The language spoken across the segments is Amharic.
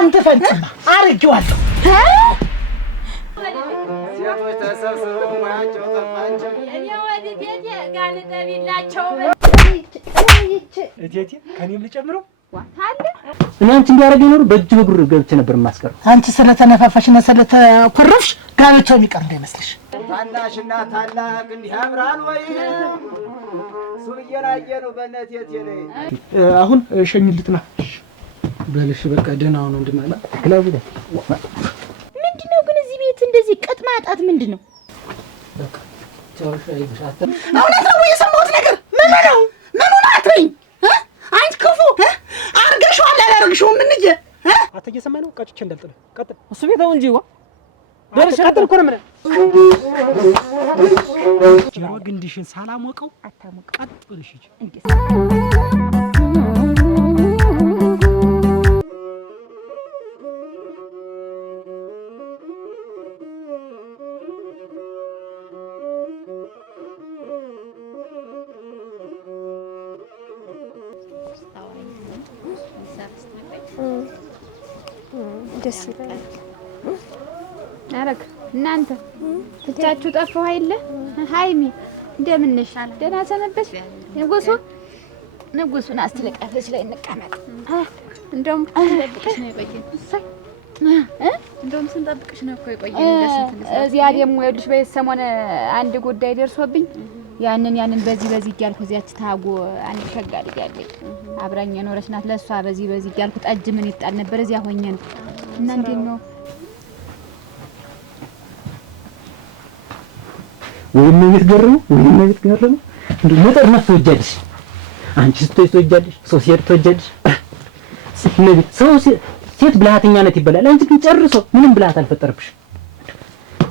አንተ ፈጽማ አርጌዋለሁ ሲያቶች ተሰብስበው ሙያቸው ጠፋቸው እኔ ወዲህ ጋር ጠቢላቸው እቴቴ ከኔም ልጨምረው ዋታለ እኔ አንቺ እንዲያረግ ይኖር በእጅ በግር ገብቼ ነበር ማስቀር አንቺ ስለተነፋፋሽና ስለተኮረፍሽ ጋብቻው የሚቀር እንዳይመስልሽ ታናሽና ታላቅ እንዲህ ያምራል ወይ ሱብየራየ ነው በእነቴቴ ላይ አሁን ሸኝልትና በልሽ በቃ ደህና ነው እንደማላ ክላቡ ላይ ምንድነው ግን እዚህ ቤት እንደዚህ ቅጥ ማጣት ምንድነው በቃ ቻውሻ ይብሻተ አሁን ነው የሰማሁት ነገር ምን ነው ምኑን አትበኝ አንቺ ክፉ አርገሽዋል አላረግሽውም ምንዬ አተ እየሰማኝ ነው ቀጭቼ እንዳልጥለ ቀጥል እሱ ቤታው እንጂ ዋ ደርሽ ቀጥል እኮ ነው ምን ጀሮ ግንድሽን ሳላሞቀው አታሞቅ ቀጥልሽ እጂ ደስ ይላል አረግ እናንተ ትቻችሁ ጠፋው አይደለ ሃይሚ እንደምን ነሽ ደህና ሰነበሽ ንጉሱን አስተለቃፈች ላይ እንቀመጥ እንደውም ስንጠብቅሽ ነው የቆየን እንደውም ስንጠብቅሽ ነው እኮ የቆየን እዚያ ደግሞ ይኸውልሽ በሰሞን አንድ ጉዳይ ደርሶብኝ ያንን በዚህ እያልኩ እዚያች ታጎ አንድ ሸጋ ልጅ አለኝ አብራኝ የኖረች ናት ለሷ በዚህ እያልኩ ጠጅ ምን ይጣል ነበር እዚያ ሆኜ ነው እና እንዴት ነው ወይም ቤት ገረሙ እንዴ መጠር ማስወጃለሽ አንቺ ስትወጃለሽ ሶሲየት ተወጃለሽ ሰው ሴት ብልሃተኛነት ይባላል አንቺ ግን ጨርሶ ምንም ብልሃት አልፈጠረብሽ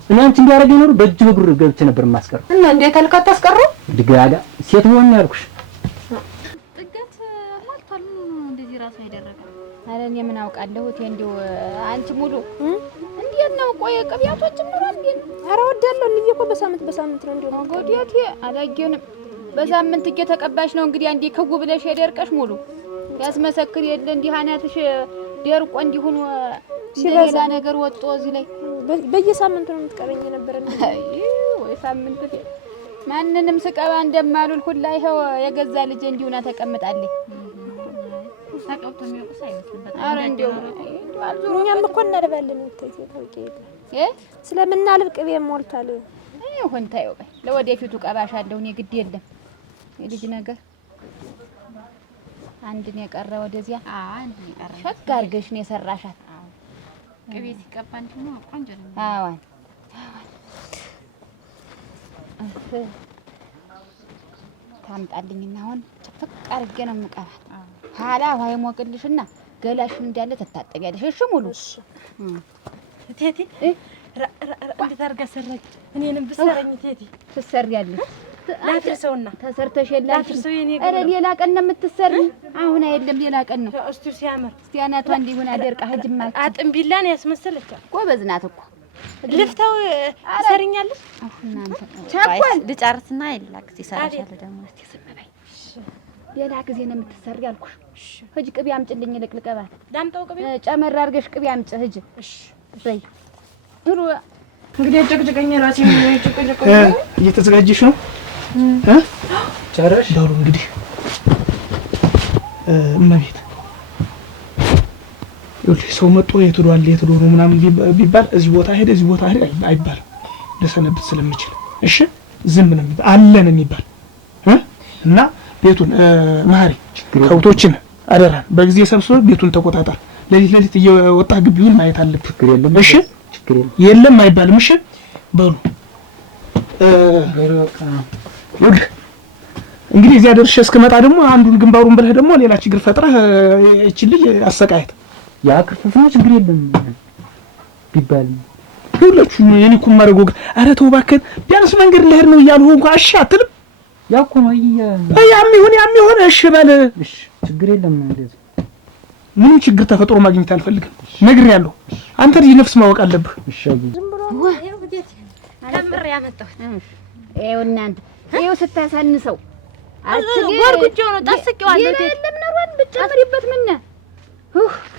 እኔ አንቺ እንዲያረግ ይኖር በእጅ በግር ገብቼ ነበር ማስቀር እና እንዴት አልካት ታስቀሩ ድጋጋ ሴት ሆነ ያልኩሽ ጥገት ሞልቷል እንደዚህ ራሱ አይደረጋ አረ እኔ ምን አውቃለሁ እንዴው አንቺ ሙሉ እንዴት ነው ቆየ ቅቢያቶች ምራል እንዴ አረ ወዳለሁ እንዴ እኮ በሳምንት ነው እንደው ጎዲያቴ አላየንም በሳምንት እየተቀባሽ ነው እንግዲህ አንዴ ከጉ ብለሽ የደርቀሽ ሙሉ ያስመሰክር የለ እንዲህ አናትሽ ደርቆ እንዲሁን ሲበዛ ነገር ወጥቶ እዚህ ላይ በየሳምንቱ ነው የምትቀበኝ ነበር እንዴ ወይ ሳምንት ማንንም ስቀባ እንደማሉል ሁላ ይሄው የገዛ ልጅ እንዲሁና ተቀምጣለኝ ታቀብቶ የሚያውቁስ አይመስልም በጣም አረ እንዴው እኛም እኮ እናልባለን ታውቂ ስለምናልብ ቅቤ ሞልቷል ይሁን ታየው በይ ለወደፊቱ ቀባሻለሁ እኔ ግድ የለም የልጅ ነገር አንድ ነው የቀረ ወደዚያ አንድ ነው የቀረ ሸጋ አድርገሽ ነው የሰራሻት ቅቤ ሲቀባ እንትን ነው ቆንጆ ነው አዋን ታምጣልኝና አሁን ጭፍቅ አድርጌ ነው የምቀባት ኋላ ውሃ ይሞቅልሽና ገላሽን እንዳለ ተታጠቢያለሽ እሺ ሙሉ ቴቴ እንዴት አድርጋ ሰራች እኔንም ብሰረኝ ቴቴ ትሰሪያለሽ ላፍርሰውና ተሰርተሽ የላልሽ ላፍርሰው የኔ አረ ሌላ ቀን ነው የምትሰሪ አሁን አይደለም ሌላ ቀን ነው እስቲ ሲያምር እስቲ አናቷ እንዲሆን አደርቃ ህጅማት አጥም ቢላን ያስመስለቻል ጎበዝ ናት እኮ ልፍተው ትሰሪኛለሽ አሁን አንተ ቸኮል ልጨርስና ይላ ጊዜ ሰራሻለ ደግሞ እስቲ ዝም በይ ሌላ ጊዜ ነው የምትሰሪ አልኩሽ ሂጂ ቅቤ አምጪልኝ ልቅልቀባት ዳምጣው ቅቤ ጨመር አድርገሽ ቅቤ አምጪ ሂጂ እሺ በይ ኑሮ እንግዲህ ጭቅጭቀኝ ራሴ ምን ጭቅጭቅ እየተዘጋጀሽ ነው ጨረሽ ዳሩ እንግዲህ እመቤት ይኸውልሽ ሰው መጥቶ የት ሄዶ ነው ምናምን ቢባል እዚህ ቦታ ሄደ አይባልም ለሰነብት ስለሚችል እሺ ዝም ነው አለ ነው የሚባል እና ቤቱን ማሪ ከውቶችን አደራን በጊዜ ሰብስበው ቤቱን ተቆጣጣ ለሊት እየወጣ ግቢውን ማየት አለብህ እሺ የለም አይባልም እሺ በሉ እንግዲህ እዚያ ደርሼ እስከመጣ ደግሞ አንዱን ግንባሩን ብለህ ደግሞ ሌላ ችግር ፈጥረህ እቺ ልጅ አሰቃየት ያ ክፍፍ ነው ችግር የለም ቢባል ሁላችሁ የኔ እኮ ማረጎ አረ ተው እባክህ ቢያንስ መንገድ ልሄድ ነው እያልሁ እንኳን እሺ አትልም ያው ነው ያም ይሁን እሺ በል እሺ ችግር የለም እንደዚህ ምንም ችግር ተፈጥሮ ማግኘት አልፈልግም ነግሬያለሁ አንተ ልጅ ነፍስ ማወቅ አለብህ እሺ ዝም ብሎ ይሄው ግዴት ተምር ያመጣሁት ይኸው እናንተ ይኸው ስታሳንሰው ጎርጉጆ ነው ጠስቄዋለሁ የለም ነሮን ብጨምሪበት ምን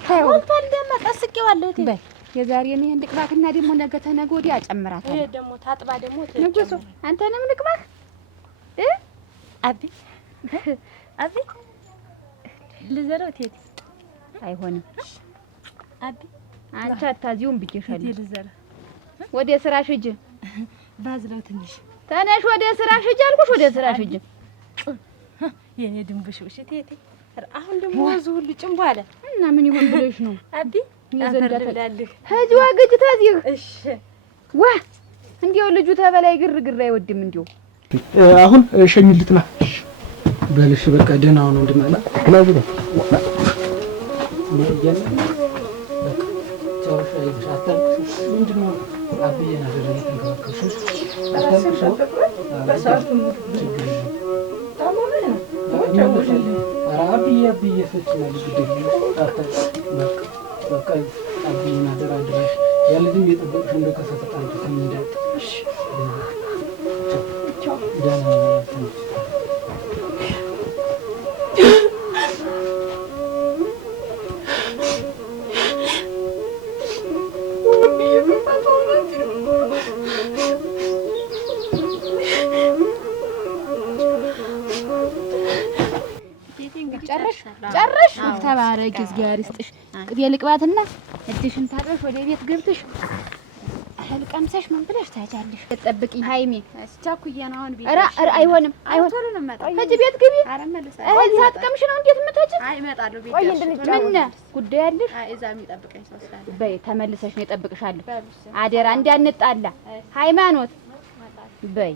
ታው ወልቷል ደማ ጠስቄ አጥባለሁ። በይ የዛሬን ይሄን ልቅባትና ደግሞ ነገ ተነገ ወዲያ አጨምራታለሁ። ይሄ ደግሞ ታጥባ ደግሞ ንጉሱ አንተንም ልቅባህ አቢ አቢ ልዘረው ትሄድ አይሆንም። አቢ አንቺ አታዚውም ብዬሻለሁ። ልዘረ ወደ ስራሽ ሂጂ። ባዝለው ትንሽ ተነሽ ወደ ስራሽ ሂጂ አልኩሽ። ወደ ስራሽ ሂጂ። የኔ ድንብሽብሽ ትሄድ አሁን ደግሞ ወዙ ሁሉ ጭምቦ አለ እና ምን ይሆን ብለሽ ነው? አቢ አፈርልልህ ሂጂ ወግጅ ተዚህ። እሺ ዋ እንዲያው ልጁ ተበላይ ግርግር አይወድም። እንዲያው አሁን ሸኝልትና በልሽ በቃ ደህና ሆኖ እንድመጣ ክላዝ ነው ጨረሽ ተባረኪ። እግዚአብሔር ይስጥሽ። ቅቤ ልቅባትና እጅሽን ታጥበሽ ወደ ቤት ገብተሽ እህል ቀምሰሽ ምን ብለሽ ታያለሽ። ጠብቂኝ ሃይሜ። ቻኩዬ ነው አሁን ቤት። ኧረ አይሆንም፣ አይሆንም። ቶሎ ነው የምመጣው። ሂጂ ቤት ግቢ። ኧረ እመለሳለሁ። እህል ሳትቀምሽ ነው እንዴት የምትሄጂ? አይ እመጣለሁ ቤት። ቆይ ምን ጉዳይ አለሽ? አይ እዛ የሚጠብቀኝ ሰው ስላለ በይ ተመልሰሽ ነው እጠብቅሻለሁ። አደራ እንዳንጣላ። ሃይማኖት በይ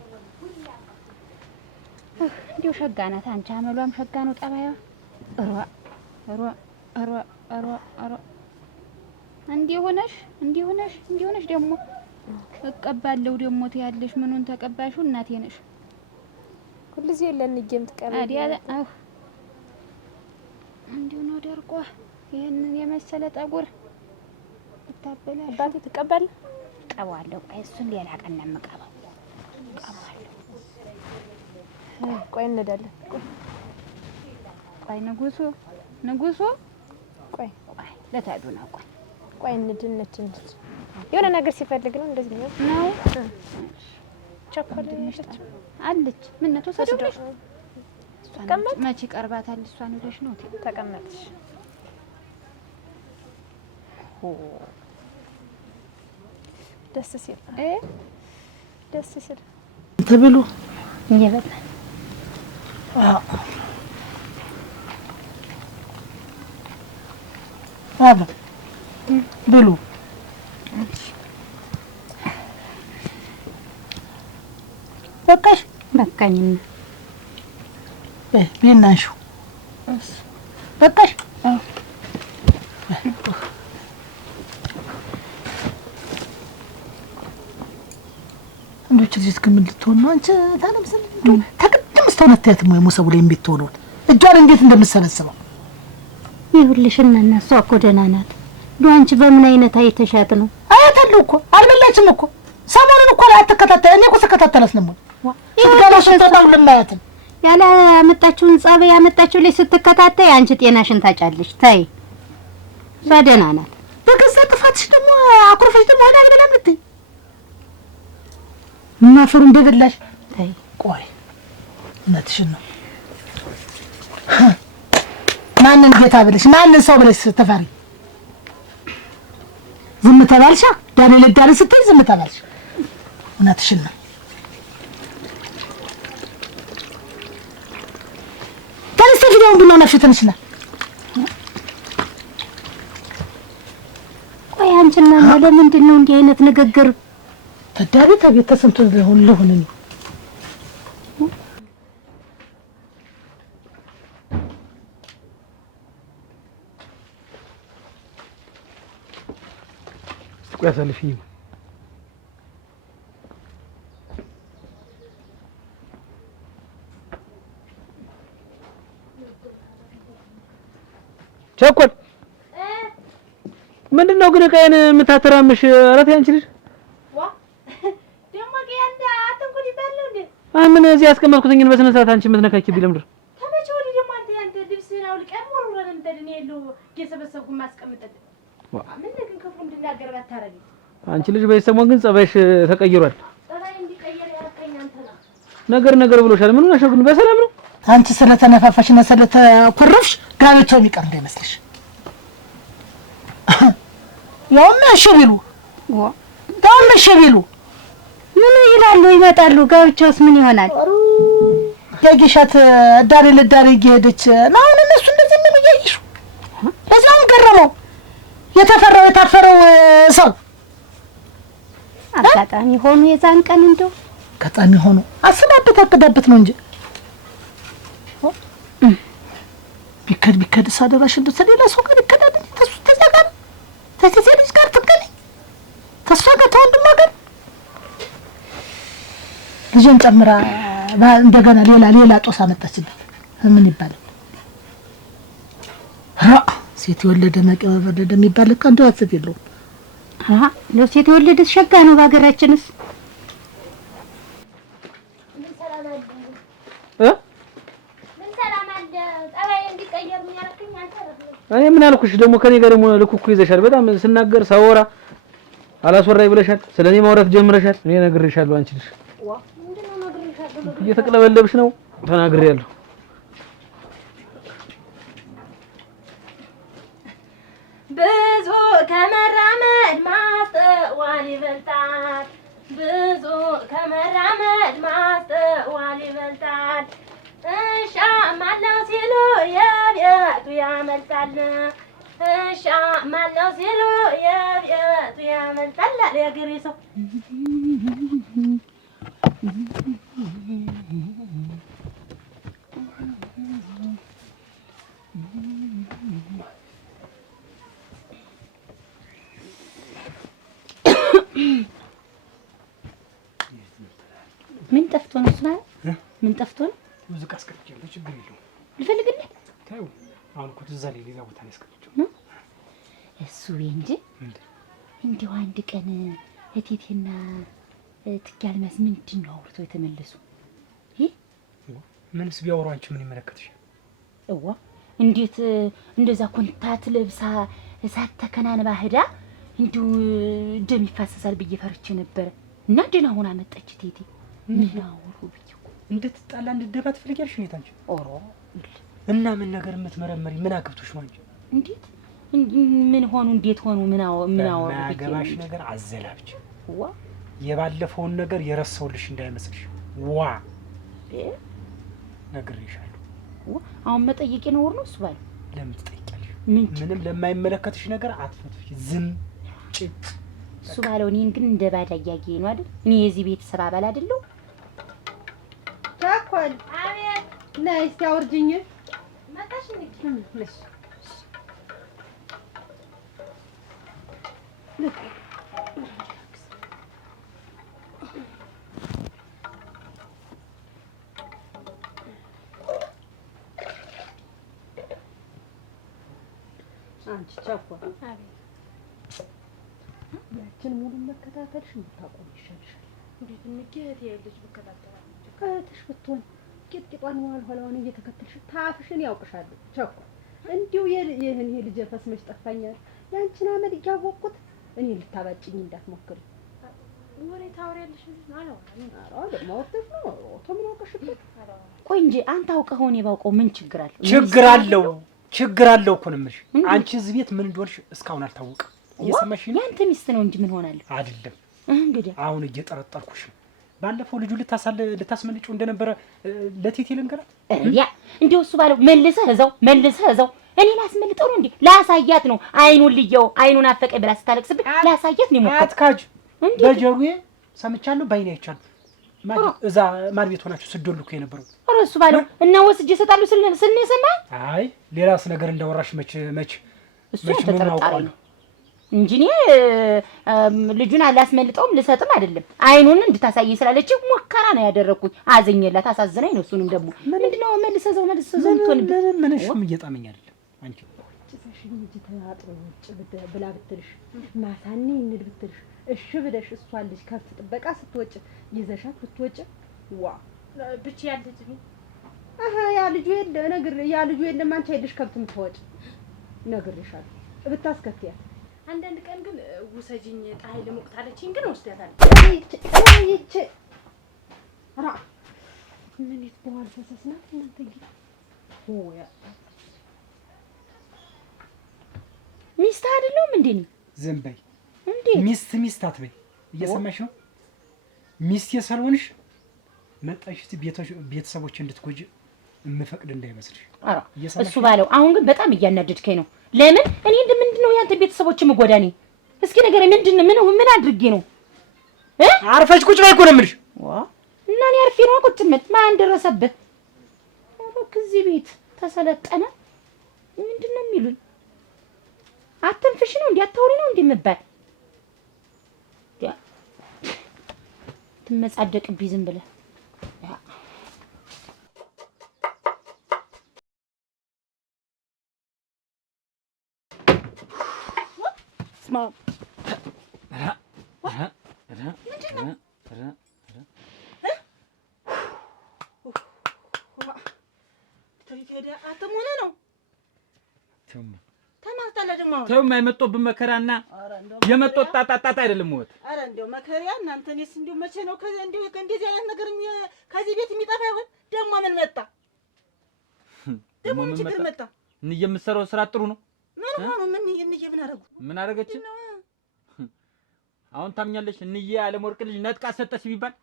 እንዲሁ ሸጋ ናት። አንቺ አመሏም ሸጋ ነው ጠባይዋ። እንዲህ ሆነሽ ደግሞ እቀባለሁ ደግሞ ትያለሽ። ምኑን ተቀባሹ? እናቴ ነሽ ሁልጊዜ ለንጀም ትቀበል አዲያ አው እንዲሁ ነው ደርቆ ይሄንን የመሰለ ጠጉር ተታበላሽ። አባቴ ትቀበል ቀባለሁ። አይ እሱን ሌላ ቀን ነው የምቀባው። ቀባለሁ። ቆይ እንሄዳለን። ቆይ ንጉሱ ቆይ ለታዱ ነው። ቆይ እንድነች የሆነ ነገር ሲፈልግ ነው እንደዚህ ነው ቸኮለች አለች። ምን ነው ተሰደውልሽ? ተቀመጥ መቼ ቀርባታል? እሷን ወደሽ ነው ተቀመጥሽ። ደስ ሲል ተብሎ እየበላ ብሉ በቃኝ። ቤናሹ በቃሽ። እንዶች ልጅት ከምን ልትሆን ነው? አንቺ ታለምሰል ተቀደም ስተውነት ወይ ሙሰቡ ላይ የምትሆነው እጇን እንዴት እንደምሰበስበው ይሁልሽ። እና እሷ እኮ ደህና ናት። አንቺ በምን አይነት አይተሻት ነው? አያታለሁ እኮ አልበላችም እኮ ሰሞኑን እኮ ላይ አትከታተል። እኔ እኮ ስከታተላት ነው ይገባ ሸጣው ለማያትን ያለ አመጣችውን ጻበ ያመጣችው ላይ ስትከታተይ አንቺ ጤናሽን ታጫለሽ። ታይ እሷ ደህና ናት። በገዛ ጥፋትሽ ደግሞ አኩርፈሽ ደግሞ ሆነ አልበላም ልትይ ማፈሩን በበላሽ። ታይ ቆይ እውነትሽን ነው። ማንን ጌታ ብለሽ ማንን ሰው ብለሽ ተፈሪ ዝም ተባልሻ? ዳንኤል ዳን ስትይ ዝም ተባልሽ። እውነትሽን ነው። ተነስተሽ ፊደውን ብሎ ነፍሽ ተነሽና ቆይ አንቺና ለምንድን ነው እንዲህ አይነት ንግግር? ተዳሪ ከቤት ተሰምቶ ለሁሉ ነው ያሳልፍኝ ቸኮል ምንድነው ግን ቀየን የምታተራምሽ? አራት ያንቺ ልጅ ዋ ደሞ ቀየንዳ አትንኩት ይባል እንዴ? ምን እዚህ ያስቀመጥኩትኝን በስነ ስርዓት አንቺ የምትነካኪብኝ ለምንድን? ተመቼ ወዲህ ደሞ አንተ ልብስህን አውልቀህ ወርወረን እንደኔ የለው እየሰበሰብኩ ማስቀምጠት ምን ግን እንዳገር ባታረጊ አንቺ ልጅ በሰሞን ግን ጸባይሽ ተቀይሯል። ጸባይ እንዲቀየር ያልከኝ አንተ ነህ። ነገር ብሎሻል። ምን ሆነሽ ግን? በሰላም ነው? አንቺ ስለተነፋፋሽና ስለተኮረፍሽ ጋብቻው የሚቀር እንዳይመስልሽ። ያውም እሺ ቢሉ ምን ይላሉ? ይመጣሉ። ጋብቻውስ ምን ይሆናል? የጊሸት ዳሪ ለዳሪ እየሄደች አሁን እነሱ እንደዚህ ምን እያይሹ ለዛም ገረመው የተፈራው የታፈረው ሰው አጋጣሚ ሆኑ። የዛን ቀን እንደው አጋጣሚ ሆኖ አስባበት ነው እንጂ ቢከድ ሳደራሽ እንደው ሰሌላ ሰው ጋር ይከዳል። ተዛጋር ተሰሰልሽ ጋር ትከለ ተስፋ ጋር ተወንድማ ጋር ልጅን ጨምራ እንደገና ሌላ ጦስ አመጣችበት። ምን ይባላል? ሴት የወለደ መቀበረደ የሚባል እኮ እንደው አስብ የለውም። ነው ሴት የወለደ ሸጋ ነው በሀገራችንስ። ምን ሰላም አለ? ጸባይ እንዲቀየር ምን ያልከኝ አንተ ነህ። እኔ ምን አልኩሽ ደግሞ? ከኔ ጋር ደግሞ ልኩኩ ይዘሻል። በጣም ስናገር ሳወራ አላስወራኝ ብለሻል። ስለኔ ማውራት ጀምረሻል። እኔ ነግሬሻለሁ። አንቺ ልጅ ምንድነው ነግሬሻለሁ? እየተቀለበለብሽ ነው። ተናግሬያለሁ። ብዙ ከመራመድ ማስተዋል ይበልጣል። ብዙ ከመራመድ ማስተዋል ይበልጣል። እሻማለው ሲሉ የቤቱ ያመልጣል። እሻማለው ሲሉ የቤቱ ያመልጣል። የግሪ ሰው ምን ጠፍቶ ነው? ምን ጠፍቶ ነው? ሙዚቃ አስቀምጫለሁ። ችግር የለውም። ልፈልግልህ? ታዩ አሁን እኮ ትዝ አለኝ። ሌላ ቦታ ነው ያስቀምጫለሁ። እሱ እንጂ እንደው አንድ ቀን እቴቴና ትጋልማስ ምንድን ነው አውርተው የተመለሱ? ምንስ ቢያወሩ አንቺ ምን ይመለከትሽ? እዋ እንዴት እንደዛ ኮንታት ለብሳ እሳት ተከናንባ ሄዳ እንዲሁ ደም ይፋሰሳል ብዬ ፈርቼ ነበረ። እና ደህና ሆና መጣች እቴቴ። ምን አወሩ ብዬ እንድትጣላ እንድትደባ ትፈልጊያለሽ? እኔ ታንቺ ኦሮ እና ምን ነገር የምትመረመሪ ምን አክብቶሽ ነው አንቺ? እንዴት ምን ሆኑ? እንዴት ሆኑ? ምን አወሩ ብዬ ገባሽ ነገር አዘላብች። ዋ የባለፈውን ነገር የረሳውልሽ እንዳይመስልሽ። ዋ ነግሬሻለሁ። አሁን መጠየቅ ነው ወር ነው እሱ ባለ ለምን ትጠይቂያለሽ? ምንም ለማይመለከትሽ ነገር አትፈትሽ። ዝም ጭጭ እሱ ባለው። እኔን ግን እንደ ባዳ እያየኝ ነው አይደል? እኔ የዚህ ቤተሰብ አባል አይደለሁ። ታኮል አቤት ነይ እስኪ አውርጅኝ። መጣሽ እንዴ? ነሽ አንቺ ቻኮል ያችን ሙሉ መከታተልሽ የምታቆም ይሻልሻል። እንዴት እንገት የልጅ በከታተል ከእህትሽ ብትሆን ቂጥቂጧን ኋላዋን እየተከተልሽ ታፍሽን ያውቅሻል። ቻኮል እንዲሁ ይህን ልጅ ፈስ መች ጠፋኛል። ያንቺን አመል እያወቅኩት እኔ ልታባጭኝ እንዳትሞክሪ። ወሬ ታወሪያለሽ ነው አላወራም። አዎ ደግሞ ወጥተሽ ነው ምን አውቀሽበት? ቆይ እንጂ አንተ አውቀኸው እኔ ባውቀው ምን ችግር አለው? ችግር አለው እኮ ነው የምልሽ። አንቺ እዚህ ቤት ምን እንደሆንሽ እስካሁን አልታወቀም። እየሰማሽ ነው? ያንተ ሚስት ነው እንጂ ምን ሆናለሁ? አይደለም እንግዲህ አሁን እየጠረጠርኩሽ ነው። ባለፈው ልጁ ልታስመልጪው እንደነበረ ለቴቴ ልንገራት። ያ እንደው እሱ ባለው መልሰህ እዛው እኔ ላስመልጠው ነው እንዴ? ላሳያት ነው። አይኑን ልየው አይኑን አፈቀኝ ብላ ስታለቅስብኝ ላሳያት ነው ሞከረ። አትካጅ በጀሩዬ ሰምቻለሁ፣ ባይኔ አይቻለሁ። እዛ ማን ቤት ሆናችሁ ስደልኩ የነበረው ኧረ እሱ ባለው እና ወስጄ እሰጣለሁ ስንሰማ አይ ሌላስ ነገር እንዳወራሽ መች እሱ ተጠርጣሪ ነው እንጂ እኔ ልጁን አላስመልጠውም ልሰጥም አይደለም። አይኑን እንድታሳየኝ ስላለች ሙከራ ነው ያደረኩኝ። አዘኘላት፣ አሳዘነኝ ነው። እሱንም ደግሞ ምንድነው መልሰዘው ምንሽም እየጣመኝ አይደለም። አንቺ ጽፈሽኝ እንጂ ተያጥሮ ውጭ ብላ ብትልሽ ማሳኔ እንድ ብትልሽ እሺ ብለሽ እሷን ልጅ ከብት ጥበቃ ስትወጭ ይዘሻት ብትወጭ ዋ ብቻ ያለች ያ ልጁ የለም አንቺ አይደሽ ከብት የምትወጭ ነግሬሻለሁ። ብታስከፍያት አንዳንድ ቀን ግን ውሰጂኝ ፀሐይ ልሞቅታለችኝ ግን ወስዳታለሁ። ይች ራ ምን ይትበዋል ፈሰስናት እናንተ ግን ሆያ ሚስት አይደለም እንዴ? ዝም በይ እንዴ! ሚስት አትበይ። እየሰማሽ ነው? ሚስት የሰልሆንሽ መጣሽ ቤተሰቦች እንድትጎጂ የምፈቅድ እንዳይመስልሽ። ኧረ እሱ ባለው አሁን ግን በጣም እያናደድከኝ ነው። ለምን እኔ ምንድነው ያንተ ቤተሰቦች የምጎዳኔ? እስኪ ነገር ምን አድርጌ ነው? አርፈሽ ቁጭ በይ እኮ ነው የምልሽ። እና እኔ አርፌ ነው ቁጭ የምል? ማን ደረሰብህ? እዚህ ቤት ተሰለጠነ ምንድነው የሚሉኝ? አትንፍሽ ነው እንዴ? አታውሪ ነው እንዴ የምባል? ትመጻደቅብኝ ዝም ብለህ ስማ ተውማ የመጣብን መከራና የመጣው ጣጣጣጣ አይደለም ወጥ። አረ እንደው መከሪያ እናንተኔስ እንደው መቼ ነው ከእንደዚህ አይነት ነገር ከዚህ ቤት የሚጠፋ ይሆን? ደግሞ ምን መጣ? ደግሞ ምን ችግር መጣ? እንዬ የምትሰራው ስራ ጥሩ ነው። ምን ሆኖ ምን አደረጉ? ምን አደረገች? አሁን ታምኛለሽ? እንዬ አለምወርቅ ልጅ ነጥቃ ሰጠች ቢባል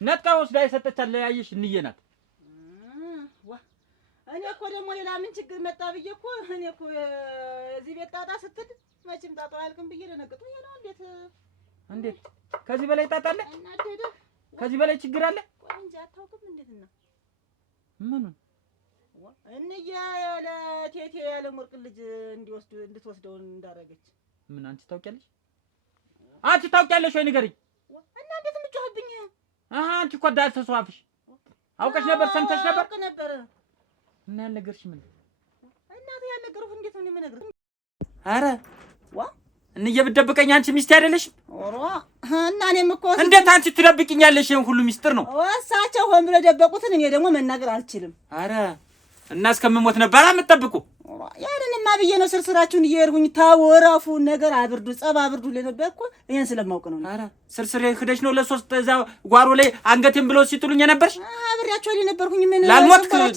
ነጥቃ ወስዳ የሰጠቻት ለያየሽ እንዬ ናት። እኔ እኮ ደግሞ ሌላ ምን ችግር መጣ ብዬ እኮ እኔ እኮ እዚህ ቤት ጣጣ ስትል መቼም ጣጣ አያልቅም ብዬ ደነገጥኩ። ይሄ ነው እንዴት ከዚህ በላይ ጣጣ አለ? ከዚህ በላይ ችግር አለ? ቆይ እንጂ አታውቅም እንዴት ነው? ምኑን እንዬ ለቴቴ ያለምወርቅ ልጅ እንድትወስደው እንዳረገች ምን አንቺ ታውቂያለሽ? አንቺ ታውቂያለሽ ወይ ንገሪኝ። እና እንዴት የምትጮህብኝ? አንቺ እኮ ዳልተሷፍሽ አውቀሽ ነበር? ሰምተሽ ነበር? አውቅ ነበር። እና ያልነገርሽ ምን? እናቴ ያልነገርኩ እንዴት ነው የምነግርህ? አረ እንዬ ብትደብቀኝ አንቺ ሚስቴ አይደለሽም? ኦሮ እና እኔም እኮ እንዴት አንቺ ትደብቅኛለሽ? ይሄን ሁሉ ሚስጥር ነው እሳቸው ሆን ብለው ደበቁትን፣ እኔ ደግሞ መናገር አልችልም። አረ እና እስከምሞት ነበር የምትጠብቁ? ያንንማ ብዬ ነው ስርስራችሁን እየሄድኩኝ ታወራፉ ነገር አብርዱ ጸብ አብርዱ ለነበር እኮ ይሄን ስለማውቅ ነው። አረ ስርስሬ ሄደሽ ነው ለሶስት እዛ ጓሮ ላይ አንገቴን ብለው ሲጥሉኝ ነበርሽ? አብሬያቸው ነበርኩኝ። ምን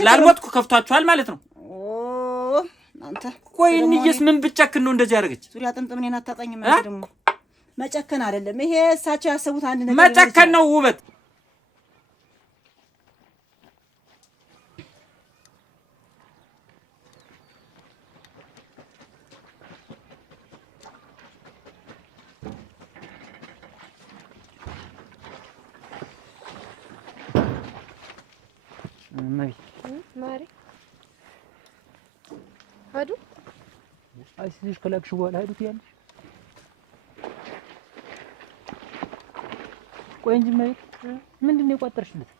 ላልሞትኩ ከፍቷቸዋል ማለት ነው? ኦ አንተ ቆይ እንዬስ ምን ብጨክን ነው እንደዚህ ያደረገች? ዙሪያ ጥምጥም እኔን አታጣኝም ማለት ደግሞ መጨከን አይደለም ይሄ እሳቸው ያሰቡት አንድ ነገር መጨከን ነው ውበት። ማሪ ሄዱ አይስልሽ ከላክሽ በኋላ ሄዱት ያለሽ ቆይ እንጂ ማለት ምንድነው የቋጠርሽለት?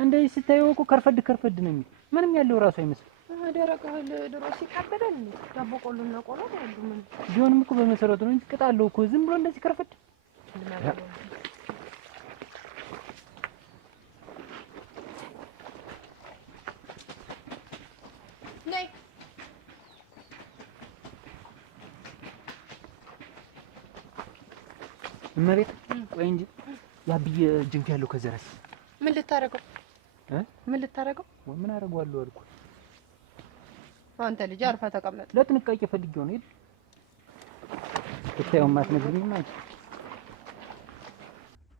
እንደዚህ ስታየው እኮ ከርፈድ ነው የሚል ምንም ያለው ራሱ አይመስልም። ደረቅ እህል ድሮ ሲቀበላል ዳቦ ቆሎና ቆሎ ያሉ ምን ቢሆንም እኮ በመሰረቱ ነው እንጂ ቅጣለው እኮ ዝም ብሎ እንደዚህ ከርፈድ ነይ እመቤት ቆይ እንጂ ያብዬ ጅንፍ ያለው ከዘራስ ምን ልታረገው? ምን አደርገዋለሁ አልኩ። አንተ ልጅ አርፈህ ተቀመጥ። ለጥንቃቄ ፈልጌው ነው። እታየው ማትነግሪኝ ማለት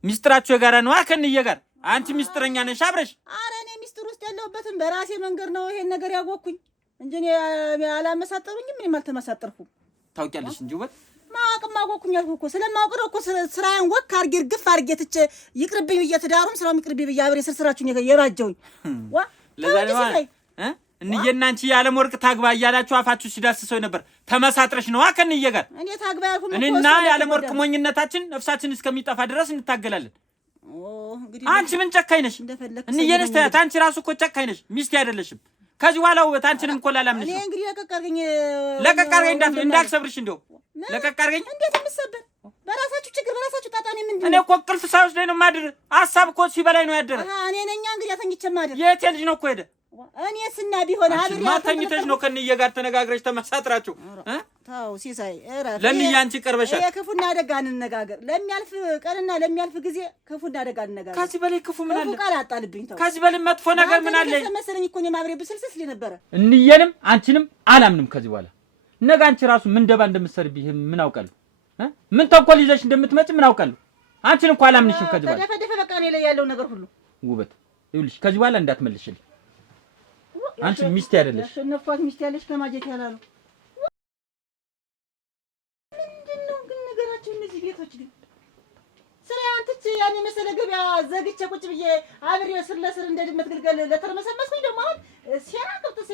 ሚስጥራችሁ የጋራ ነው ከእንዬ ጋር። አንቺ ሚስጥረኛ ነሽ አብረሽ። ኧረ እኔ ሚስጥር ውስጥ ያለሁበትን በራሴ መንገድ ነው ይሄን ነገር ያወቅኩኝ እንጂ እኔ አላመሳጠሩኝም። ምንም አልተመሳጠርኩም። ታውቂያለሽ እንጂ ውበት ማወቅም አወቅኩኝ አልኩ እኮ ስለማውቅ ነው እኮ ስራዬን ወክ አድርጌ እርግፍ አድርጌ ትቼ ይቅርብኝ ብዬ ትዳሩም ስራውም ይቅርብኝ ብዬ አብሬ ስራችሁን የባጀውኝ ለዛ ነው እንዬና አንቺ ያለምወርቅ ታግባ እያላችሁ አፋችሁ ሲዳስሰው ነበር። ተመሳጥረሽ ነው ከእንዬ ጋር። እኔ ታግባ ያልኩኝ እኮ እኔና ያለምወርቅ ሞኝነታችን ነፍሳችን እስከሚጠፋ ድረስ እንታገላለን። አንቺ ምን ጨካኝ ነሽ? እንዬ ነሽ ታያት። አንቺ ራሱ እኮ ጨካኝ ነሽ። ሚስቴ አይደለሽም። ከዚህ በኋላ ውበት አንቺንም እኮ ላላምንሽ ነው። እኔ እንግዲህ ለቀቅ አድርገኝ እንዳትሰብርሽ እንደው ለቀቅ አድርገኝ። እንዴት የምትሰበር? በራሳችሁ ችግር በራሳችሁ ጣጣ ነው። ምንድን ነው? እኔ እኮ እንቅልፍ ሳይወስደኝ ነው የማድር። ሀሳብ እኮ ሲበላኝ ነው ያደረ። እኔ ነኝ እንግዲህ ተኝቼ የማድር። የት ልጅ ነው እኮ ሄደ? እኔስ እና ቢሆን አብሬ ማተኝተሽ ነው ከእንዬ ጋር ተነጋግረሽ ተመሳጥራችሁ ታው ሲሳይ እረፍ። ለእንዬ አንቺ ቀርበሻል። ክፉና ደግ አንነጋገር። ለሚያልፍ ቀንና ለሚያልፍ ጊዜ ክፉና ደግ አንነጋገር። ከዚህ በላይ ክፉ ምን አለ? ክፉ ቃል አጣልብኝ። ታው ከዚህ በላይ መጥፎ ነገር ምን አለ? መሰለኝ እኮ እኔም አብሬ ብስልስል ነበረ። እንዬንም አንቺንም አላምንም ከዚህ በኋላ። ነገ አንቺ ራሱ ምን ደባ እንደምትሰርብኝ ምን አውቃለሁ? ምን ተንኮል ይዘሽ እንደምትመጪ ምን አውቃለሁ? አንቺን እንኳን አላምንሽም ከዚህ በኋላ። ተደፈደፈ በቃ እኔ ላይ ያለው ነገር ሁሉ ውበት ይኸውልሽ፣ ከዚህ በኋላ እንዳትመልሽልኝ። አንቺ ሚስቴ አይደለሽ። ያሸነፍኳት ሚስቴ ያለሽ ከማጀት ያላሉ ምንድነው ግን ነገራቸው? እነዚህ ቤቶች ግን ስለ አንተች ያኔ መሰለ ገበያ ዘግቼ ቁጭ ብዬ አብሬ ስር ለስር እንደ ድመት ግልገል ለተረመሰመስኩኝ ደግሞ አሁን ሲራ ቅብጥስ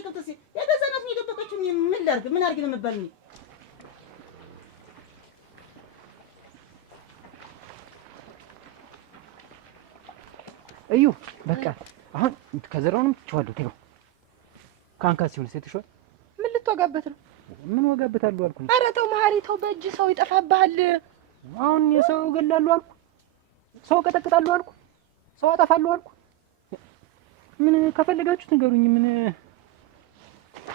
የገዛናት ነው የደበቀችው። ምን ላድርግ? ምን አድርግ ነው የምባልኝ? እዩ በቃ አሁን ከዘራውንም ትችዋለሁ። ተይው ካንካስ ሲሆን ሴትሽው ምን ልትወጋበት ነው? ምን ወጋበታለሁ አልኩኝ። ኧረ ተው መሀሪ ተው፣ በእጅ ሰው ይጠፋብሃል። አሁን የሰው ገላለሁ አልኩ፣ ሰው ቀጠቅጣለሁ አልኩ፣ ሰው አጠፋለሁ አልኩ። ምን ከፈለጋችሁ ንገሩኝ። ምን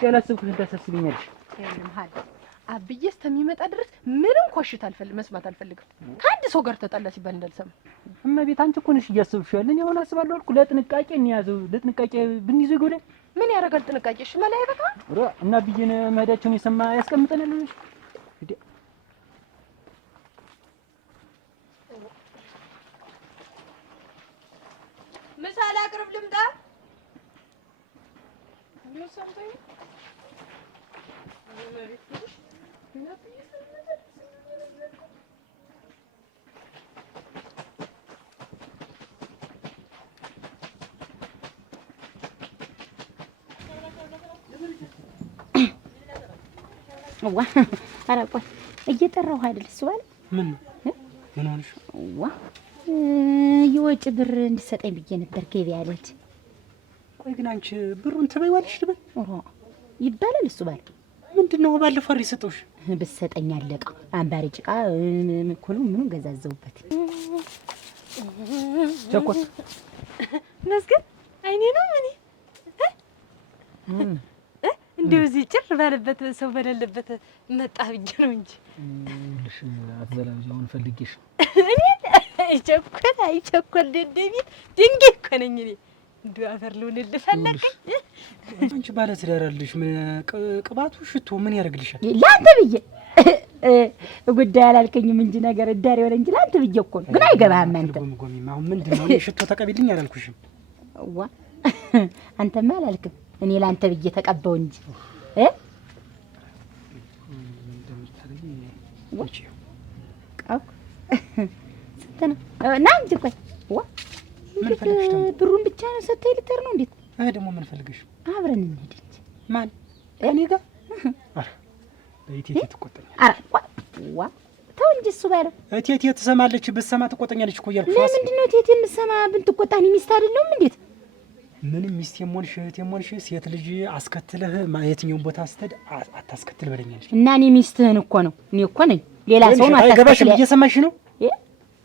ያላሰብኩት እንዳሳስብኛለሽ? መሀሪ አብዬ እስከሚመጣ ድረስ ምንም ኮሽታ መስማት አልፈልግም። ከአንድ ሰው ጋር ተጣላ ሲባል እንዳልሰማ። እመቤት አንቺ እኮ ነሽ እያሰብሽ ያለ። እኔ አሁን አስባለሁ አልኩ። ለጥንቃቄ እንያዘው፣ ለጥንቃቄ ብንይዘው ይጎዳል። ምን ያደርጋል ጥንቃቄ? እሺ መላ ይበቃ እና ብዬን መሄዳቸውን የሰማ ያስቀምጠናል ነው እንዴ? ምሳሌ አቅርብ ልምጣ። ዋ ኧረ ቆይ እየጠራሁ አይደል? እሱ ባለ ምን ሆነሽ? ዋ የወጭ ብር እንድትሰጠኝ ብዬ ነበር ገበያ ልሄድ። ቆይ ግን አንቺ ብሩን ትበይዋለሽ ልበል? ይባላል እሱ ባለ ምንድነው ባለፈው የሰጠውሽ? ብትሰጠኝ አለቀ። አምባሪ ጭቃ ምኩሉ ምኑን ገዛዘውበት። ቸኮት መስገን አይኔ ነው ምን እንደው እዚህ ጭር ባለበት ሰው በሌለበት መጣ ብዬ ነው እንጂ ልሽ አትዘላውጃውን ፈልጌሽ እኔ አይቸኮል ደደቢት ድንጋይ እኮ ነኝ እኔ። እንደው አፈር ልውልልህ ፈለግኝ። አንቺ ባለ ትዳር አለሽ። ምን ቅባቱ ሽቶ ምን ያደርግልሻል? ላንተ ብዬ ጉዳይ አላልከኝም እንጂ ነገር ዳር ይሆነ እንጂ ላንተ ብዬ እኮ ነው። ግን አይገባህም አንተ። ጎሚማ አሁን ምንድነው? ሽቶ ተቀበልኝ አላልኩሽም? ዋ አንተማ አላልክም። እኔ ላንተ ብዬ ተቀበው እንጂ ስንት ነው? ና እንጂ ቆይ ዋ ብሩን ብቻ ነው ሰጥተህ ልትሄድ ነው? እንዴት ደግሞ ምን ፈልገሽ? አብረን እንሂድ እንጂ። ማን እኔ ጋር? አረ እቴቴ ትቆጣኛለች። አረ ዋ ተው እንጂ እሱ ባለ እቴቴ ትሰማለች። ብትሰማ ትቆጣኛለች እኮ እያልኩሽ። ለምንድን ነው እቴቴ የምትሰማ? ብትቆጣ እኔ ሚስት አይደለሁም? እንዴት ምንም ሚስት የሞንሽ እህት የሞንሽ ሴት ልጅ አስከትለህ የትኛውን ቦታ ስትሄድ አታስከትል በለኛለች። እና እኔ ሚስትህን እኮ ነው። እኔ እኮ ነኝ ሌላ ሰው ነው። አታስከትል። እየሰማሽ ነው?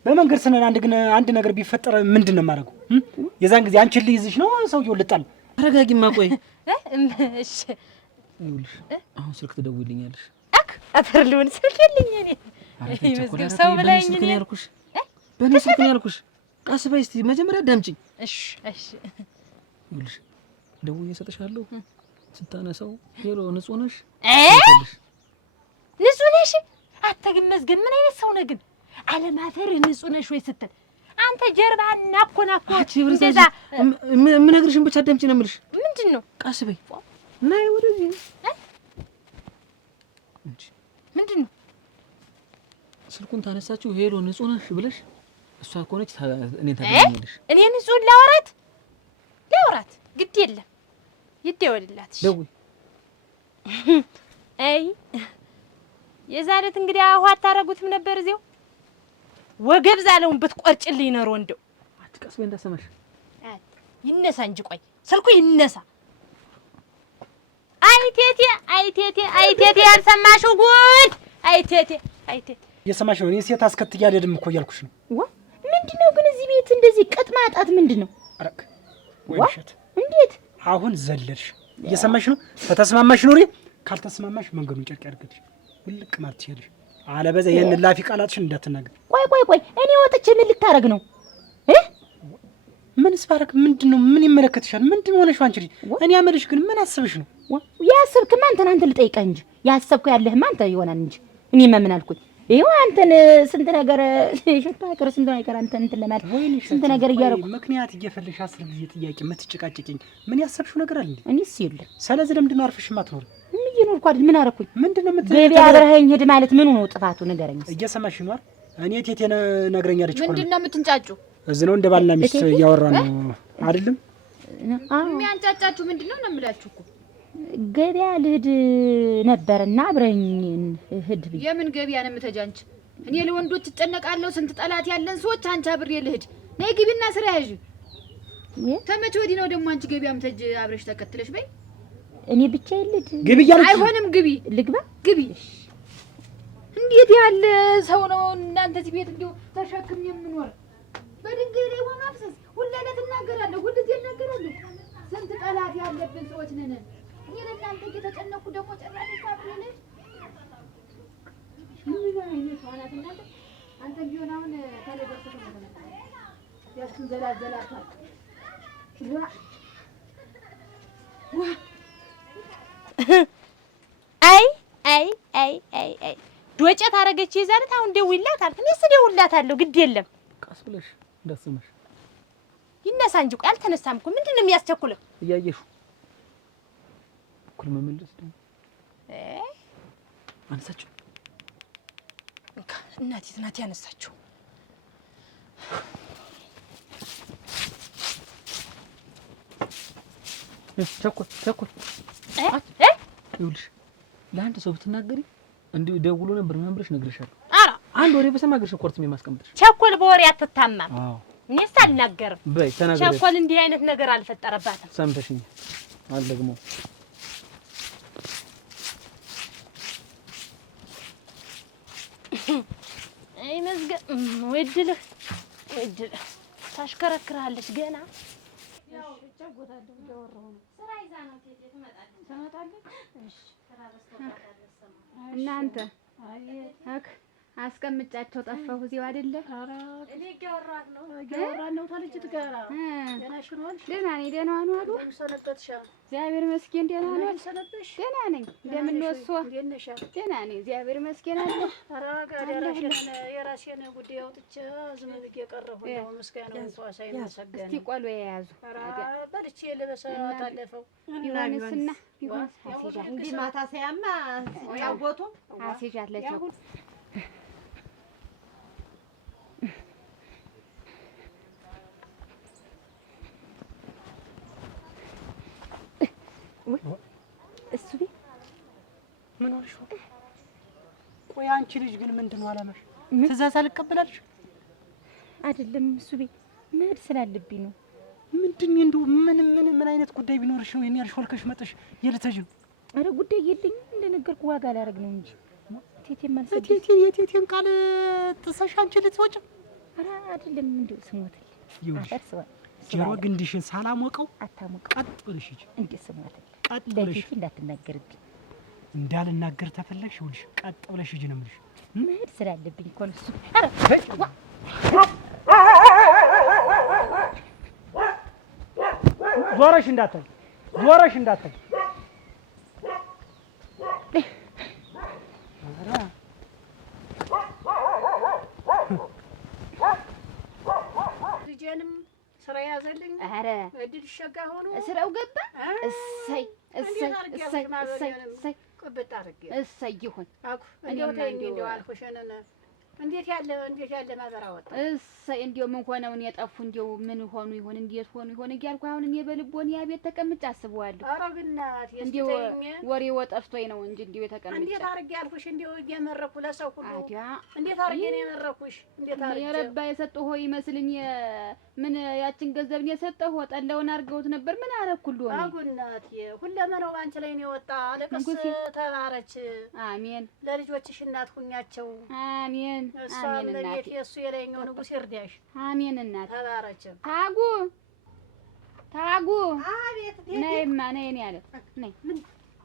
በመንገድ ስነን አንድ ነገር ቢፈጠር ምንድን ነው የማደርገው? የዛን ጊዜ አንቺን ልይዝሽ ነው ሰውዬው ልጣል። ተረጋጊማ። ቆይ እሺ ይኸውልሽ አሁን ስልክ ትደውይልኛለሽ። አፈር ልውን ስልክ የለኝ እኔ ይመስገን ሰው ብላኝ እኔ ያልኩሽ በእኔ ስልክ ነው ያልኩሽ። ቀስ በይ እስኪ መጀመሪያ አዳምጪኝ። እሺ ይኸውልሽ ደውዬ እሰጥሻለሁ። ስታነሳው ሄሎ ንጹህ ነሽ? ንጹህ ነሽ? አትግመስገን። ምን አይነት ሰው ነህ ግን? አለማፈር ንጹህ ነሽ ወይ ስትል አንተ ጀርባህን ናኮናኮ እንደዛ የምነግርሽን ብቻ አዳምጪ ነው የምልሽ። ምንድን ነው? ቀስ በይ ናይ ወደዚህ እንጂ ምንድን ነው? ስልኩን ታነሳችሁ ሄሎ ንጹህ ነሽ ብለሽ እሷ ከሆነች እኔ ታገኛለሽ። እኔ ንጹህ ላወራት ግድ የለም ይደወልላት። ደውይ። አይ የዛሬት እንግዲህ አሁን አታረጉትም ነበር እዚያው ወገብ ዛለውን ብትቆርጭልኝ ነው እንደው። አትቀስ በይ እንዳሰማሽ። ይነሳ እንጂ ቆይ ስልኩ ይነሳ። አይቴቴ ያልሰማሽው ጉድ! አይቴቴ እየሰማሽ ነው? እኔ ሴት አስከትዬ አልሄድም እኮ እያልኩሽ ነው። ዋ ምንድነው ግን እዚህ ቤት እንደዚህ ቅጥ ማጣት ምንድነው? አረክ ወይ ምሽት እንዴት አሁን ዘለልሽ። እየሰማሽ ነው? ከተስማማሽ ኑሪ፣ ካልተስማማሽ መንገዱን ጨርቅ ያድርግልሽ። ውልቅ ማለት ትችያለሽ። አለበለዚያ ይሄን ላፊ ቃላትሽን እንዳትናገር። ቆይ እኔ ወጥቼ ምን ልታረግ ነው? ምን ስባረክ? ምንድነው? ምን ይመለከትሻል? ምንድን ሆነሽ አንቺ ልጅ? እኔ አመልሽ ግን ምን አስበሽ ነው? ያሰብክማ አንተ ልጠይቀህ እንጂ ያሰብኩ ያለህማ አንተ ይሆናል እንጂ እኔማ ምን አልኩኝ? ይኸው አንተን ስንት ነገር ሽታ አይቀር ስንት ነገር አንተ እንትን ለማለት ስንት ነገር እያደረኩ ምክንያት እየፈለሽ 10 ጊዜ ጥያቄ የምትጨቃጨቂኝ ምን ያሰብሽው ነገር አለ እንዴ? እኔስ የለም። ስለዚህ ለምንድን ነው አርፈሽ የማትኖር? ምን እየኖርኩ አይደል? ምን አደረኩኝ? ምንድነው ገበያ አብረኸኝ ሂድ ማለት ምኑ ነው ጥፋቱ? ንገረኝ። እየሰማሽ ነው አይደል? እኔ ቴቴ ነግረኛለች እኮ። ምንድነው የምትንጫጩ? እዚህ ነው እንደ ባልና ሚስት እያወራን ነው አይደለም? የሚያንጫጫችሁ ምንድነው ነው የምላችሁ እኮ። ገበያ ልሂድ ነበርና አብረኝ ሂድ ብዬ። የምን ገበያ ነው የምትሄጂ አንቺ? እኔ ለወንዶች እጨነቃለሁ። ስንት ጠላት ያለን ሰዎች አንቺ አብሬ ልሂድ። ነይ ግቢና ስራ ያዥ። ተመቼ ወዲህ ነው ደግሞ አንቺ ገበያ የምትሄጂ አብረሽ ተከትለሽ በይ። እኔ ብቻዬን ልሂድ? ግቢ እያለች አይሆንም። ግቢ ልግባ? ግቢ። እንዴት ያለ ሰው ነው እናንተ እዚህ ቤት እንደው ተሸክም የምኖር? በድንጋይ ላይ ውሃ ማፍሰስ ሁሌ እናገራለሁ፣ ሁሌ እናገራለሁ። ስንት ጠላት ያለብን ሰዎች ነን። እኔ ለእናንተ እየተጨነኩ ደግሞ ጨራሽ ታብለሽ ምን አይነት ሆናት እናንተ? አንተ ቢሆን አሁን ተለበሰ ተመጣጣ ያስኩ ዘላዘላታ አይ ዶጨት አረገች ይዛለት። አሁን ደውይላታል። እኔስ ደውይላታለሁ። ግድ የለም ቀስ ብለሽ እንዳትሰማሽ። ይነሳ እንጂ ቆይ አልተነሳም እኮ። ምንድነው የሚያስቸኩለው? እያየሽው እኩል መመለስ ደግሞ አንሳችሁ እናቴ ናት ያነሳችው። ቸኮል ይኸውልሽ፣ ለአንድ ሰው ብትናገሪ እንዲሁ ደውሎ ነበር ምናምን ብለሽ ነግሬሻለሁ። ኧረ አንድ ወሬ በሰማ ግርሽ ኮርትም የማስቀምጥሽ። ቸኮል በወሬ አትታማም። እኔስ አልናገርም። በይ ተናገሪ። ቸኮል እንዲህ አይነት ነገር አልፈጠረባትም። ሰምተሽኝ አልደግሞ አይ መዝገብ ወድልህ ታሽከረክራለች ገና። ያው ጨጎታለሁ እያወራሁ ነው። ስራ ይዛ ነው ትመጣለች። እሺ ስራ በስተቀር እናንተ አስቀምጫቸው ጠፋሁ። እዚያው አይደለ? ኧረ እኔ እያወራሁ ነው ታለችት ጋራ ደህናሽን ዋልሽ? ደህና ነኝ። ደህና ዋሉ አሉ። ሰነበትሽ? እግዚአብሔር ይመስገን ደህና ነኝ። ሰነበትሽ? ደህና ነኝ። እንደምን ወሶ? ደህና ነኝ። እግዚአብሔር ይመስገን አለ። ኧረ ጋዳራሽን የራሴን ጉዳይ አውጥቼ ዝም ብዬ ቀረሁ። ነው ምስጋናውን ሰው ሳይመሰገን። እስቲ ቆሎ የያዙ ኧረ በልቼ ልበሰ ታለፈው ቢሆንስና ቢሆን አሲጃ እንዲህ ማታ ሳያማ ሲጫወቱ አሲጃት ለቸው እሱ ቤት ምን ሆነሽ? ቆይ አንቺ ልጅ ግን ምንድነው አላማሽ? ትእዛዝ አልቀበላልሽ አይደለም? እሱ ቤት መሄድ ስላለብኝ ነው። ምንድን እንደው ምን አይነት ጉዳይ ቢኖርሽ ነው ይሄን ያልሾልከሽ መጥሽ የልተጅ ነው? አረ ጉዳይ የለኝም። እንደነገርኩ ዋጋ ላደርግ ነው እንጂ ቴቴ ማለት የቴቴን ቃል ጥሰሽ አንቺ ልትወጪ? አረ አይደለም። እንደው ስሞትል አፈርሰው ጀሮ ግንድሽን ሳላሞቀው አታሞቅ። ቀጥ ብለሽ ሂጂ። እንዴ ስሞትል ቀጥ ብለሽ ለቴቴ እንዳትናገርብኝ። እንዳልናገር ተፈለግሽ ይኸውልሽ፣ ቀጥ ብለሽ ሂጂ ነው የምልሽ። መሄድ ስላለብኝ እኮ ነው እሱ። ዞረሽ እንዳታይ ልጄንም ስራ ያዘልኝ። አረ እድል ሸጋ ሆኖ ስራው ገባ። እሰይ ቅብጥ አድርጌ እሰይ ይሁን። እንደው ተይኝ እንደው አልኩሽን። እንዴት ያለ ማዘር አወጣ። እሰይ እንደው ምን ሆነውን የጠፉ እንደው ምን ሆኑ ይሆን እንዴት ሆኑ ይሆን እያልኩ አሁን እኔ በልቦን ያ ቤት ተቀምጬ አስበዋለሁ። ኧረ ብናት እንደው ወሬው ጠፍቶኝ ነው እንጂ እንደው የተቀምጬ እንዴት አድርጌ አልኩሽ። እንደው እየመረኩ ለሰው ሁሉ አዲያ እንዴት አድርጌ ነው የመረኩሽ? እንዴት አድርጌ የረባ የሰጠሁ ይመስልኝ ምን ያችን ገንዘብን የሰጠሁ ጠላውን አድርገውት ነበር። ምን አረኩሉ ነው? አጉናት ሁለመናው ባንቺ ላይ ነው የወጣ። አለቀስ ተባረች። አሜን። ለልጆችሽ እናት ሁኛቸው። አሜን። እሷም ለቤት የእሱ የላይኛው ንጉሥ ይርዳሽ። አሜን። እናት ተባረች። አጉ ታጉ አቤት ነይማ ነይ እኔ ያለ ነይ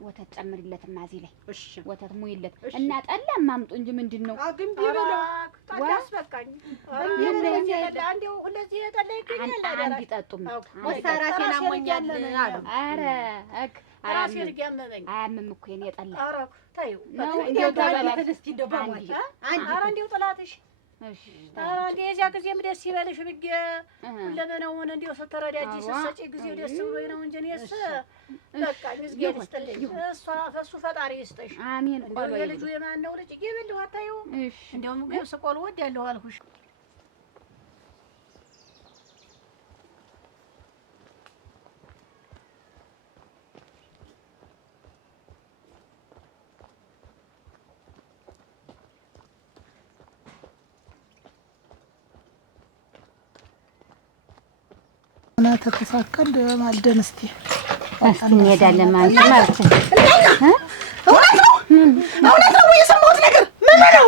ወተት ጨምሪለትማ እዚህ ላይ ወተት ሙይለት እና ጠላም አምጡ እንጂ ምንድነው አግንቢ ብለው ታዳስ በቃኝ አንዴው ለዚህ የጠላ ይገኛል አንድ ይጠጡም ወሰራሴን አሞኛል አሉ ኧረ ራሴን ያመመኝ አያምም እኮ የኔ ጠላ ኧረ ታዩ እንደው ተባባል እስቲ እንደው ባሟች ኧረ እንደው ጥላትሽ እሺ እንዴ እዚያ ጊዜም ደስ ይበልሽ ብዬ ለበነውን እንደው ስትረዳጂ ስትሰጪ ጊዜ ደስ ብሎኝ ነው እንጂ እኔስ በቃ ምስጋና ይስጥልኝ እሷ ፈሱ ፈጣሪ ይስጥሽ አሜን ቆሎ ልጁ የማን ነው ልጅ ይበልው አታዩ እንደውም ገብስ ቆሎ ወዳለሁ አልኩሽ እና ተተሳቀል ማልደን እስቲ እንሄዳለን ማለት ነው እውነት ነው የሰማሁት ነገር ምን ነው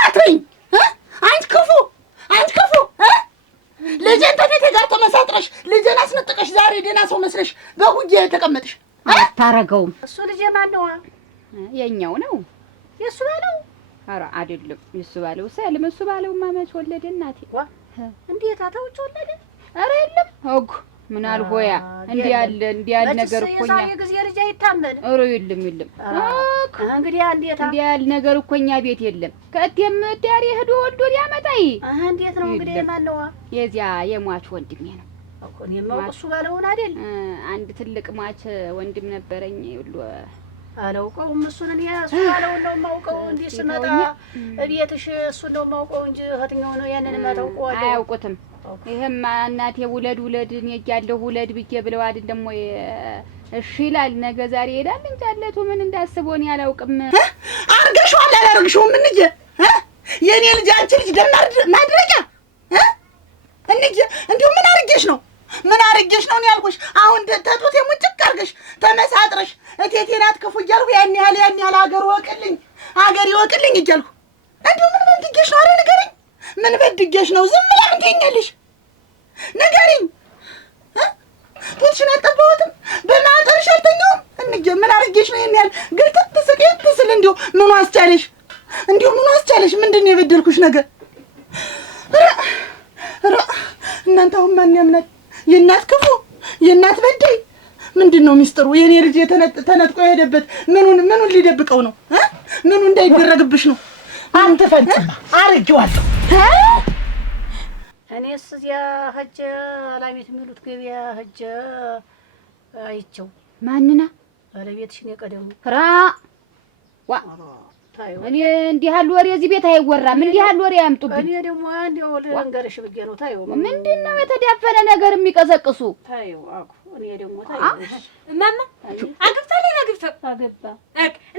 አትበይኝ አንቺ ክፉ ልጄን ተቤቴ ጋር ተመሳጥረሽ ልጄን አስነጥቀሽ ዛሬ ደህና ሰው መስለሽ በጉጄ ተቀመጥሽ አታረገውም እሱ ልጄ ማን ነው የኛው ነው የሱ ባለው ኧረ አይደለም የሱ ባለው ሰልም እሱ ባለው ማመች ወለደ እናቴ እንዴት አታውጭ ወለደ ኧረ የለም እኮ ምን አልሆያ እንዲህ ያለ ነገር እኮ እኛ የዛሬ ጊዜ ልጅ አይታመን ኧረ የለም እንግዲህ እንዴት እንዲህ ያለ ነገር እኮ እኛ ቤት የለም ከእቴም ዳሪ ሄዶ ወልዶ ሊያመጣይ እንዴት ነው እንግዲህ ማን ነው የዚያ የሟች ወንድሜ ነው እኮ ነው እሱ ባለውን አይደል አንድ ትልቅ ሟች ወንድም ነበረኝ ሁሉ አላውቀውም እሱን እኔ እሱ ባለውን ነው የማውቀው እንዴ ስመጣ እቤትሽ እሱን ነው የማውቀው እንጂ እህትኛው ነው ያንን ማታውቀው አያውቁትም ይሄማ እናቴ ውለድ እኔ እያለሁ ውለድ ብዬ ብለው አይደለም ወይ እሺ ይላል ነገ ዛሬ ይሄዳል እንጂ አለቱ ምን እንዳስበው እኔ አላውቅም አርገሽዋል አላረግሽውም እንጂ የኔ ልጅ አንቺ ልጅ ደም ማድረቂያ እንጂ እንደው ምን አርገሽ ነው ያልኩሽ አሁን ተጡት የሙጭቅ አርገሽ ተመሳጥረሽ እቴቴ ናት ክፉ እያልኩ ያን ያህል ሀገር ይወቅልኝ እያልኩ እንደው ምን በድጌሽ ነው አረ ንገሪኝ ምን በድጌሽ ነው ዝም ብላ ምን ትይኛለሽ ንገሪኝ ጡትሽን አጠባሁትም በማጠርሽ አልተኛውም እንጂ ምን አርገሽ ነው ያን ያህል ግልጥጥ ስል እንደው ምኑ አስቻለሽ ምንድን ነው የበደልኩሽ ነገር እናንተ አሁን ማን ያምናል የእናት ክፉ የእናት በደይ ምንድን ነው ሚስጥሩ የኔ ልጅ ተነጥቆ የሄደበት ምኑን ሊደብቀው ነው ምኑ እንዳይደረግብሽ ነው አንተ ፈንጭማ አርጌዋለሁ እኔስ እዚያ ሂጅ አላሚት የሚሉት ገበያ ሂጅ አይቼው ማንና ባለቤትሽን የቀደሙ ራ ዋ እኔ እንዲህ ያለ ወሬ እዚህ ቤት አይወራም እንዲህ ያለ ወሬ ያምጡብኝ እኔ ደግሞ እንደው ልንገርሽ ብዬ ነው ታዩ ምንድነው የተዳፈነ ነገር የሚቀዘቅሱ ታዩ አኩ እኔ ደግሞ ታዩ ማማ አገባ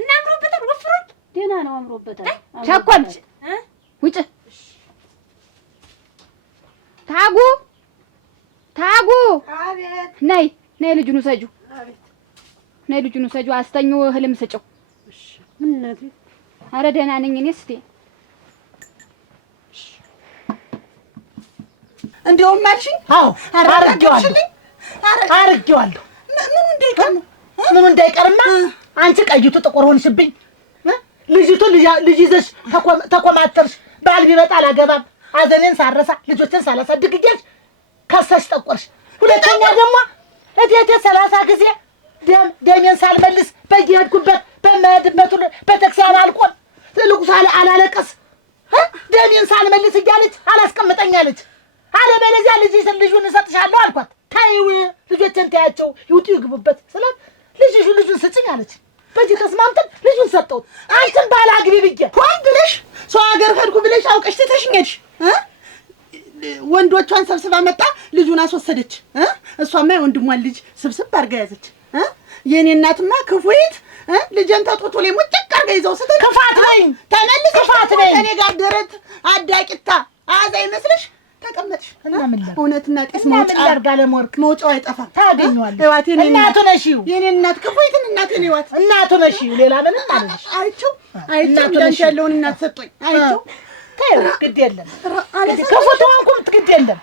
እና አምሮበታል ወፍሯል ደህና ነው አምሮበታል ቸኮልሽ ውጭ ታጉ አቤት ነይ ልጁን ውሰጂው ነይ ልጁን ውሰጂው አስተኙ እህልም ስጪው ምን ነግሪ ኧረ ደህና ነኝ እኔስ እስቲ እንደውም አልሽኝ አዎ አርጌዋለሁ ምኑ እንዳይቀርማ አንቺ ቀይቱ ጥቁር ሆንሽብኝ ልጅቱ ልጅ ይዘሽ ተቆማጠርሽ ባል ቢመጣ አላገባም አዘኔን ሳረሳ ልጆችን ሳላሳድግ እያልሽ ከሰሽ ጠቆርሽ ሁለተኛ ደግሞ እቴቴ 30 ጊዜ ደሜን ሳልመልስ በየሄድኩበት በመሄድበት ቤተክርስቲያን አልቆም ልቁስ አላለቀስ ደሜን ሳልመልስ እያለች አላስቀምጠኛለች አለበለዚያ ልጁን እሰጥሻለሁ አልኳት ታይው ልጆችን ታያቸው ይውጡ ይግቡበት ስላት ልጁን ስጭኝ አለች በዚህ ተስማምተን ልጁን ሰጠሁት አንተም ባላግቢ ብዬ ሆን ብለሽ ሰው ሀገር ሄድኩ ብለሽ አውቀሽ ትተሽኛለሽ ወንዶቿን ሰብስባ መጣ ልጁን አስወሰደች እሷማ የወንድሟን ልጅ ስብስብ አድርጋ ያዘች የኔ እናትማ ክፉይት ልጅን ተጦቶ ላይ ሙጭቅ አድርጋ ይዘው ስትል ክፋት ነኝ ተመልሰሽ እኔ ጋር ደረት አዳቂታ አዛ ይመስልሽ ተቀመጥሽ እውነትና ጤስ መውጫው አይጠፋም ታገኘዋለሽ እዋቴን እናቱ ነሽ የኔ እናት ክፉይትን እናቴን እዋት እናቱ ነሽ ሌላ ምንም አለሽ አይቼው እንዳንቺ ያለውን እናት ሰጠኝ አይቼው ግድ የለም ከፎቶዋን ቁምት ግድ የለም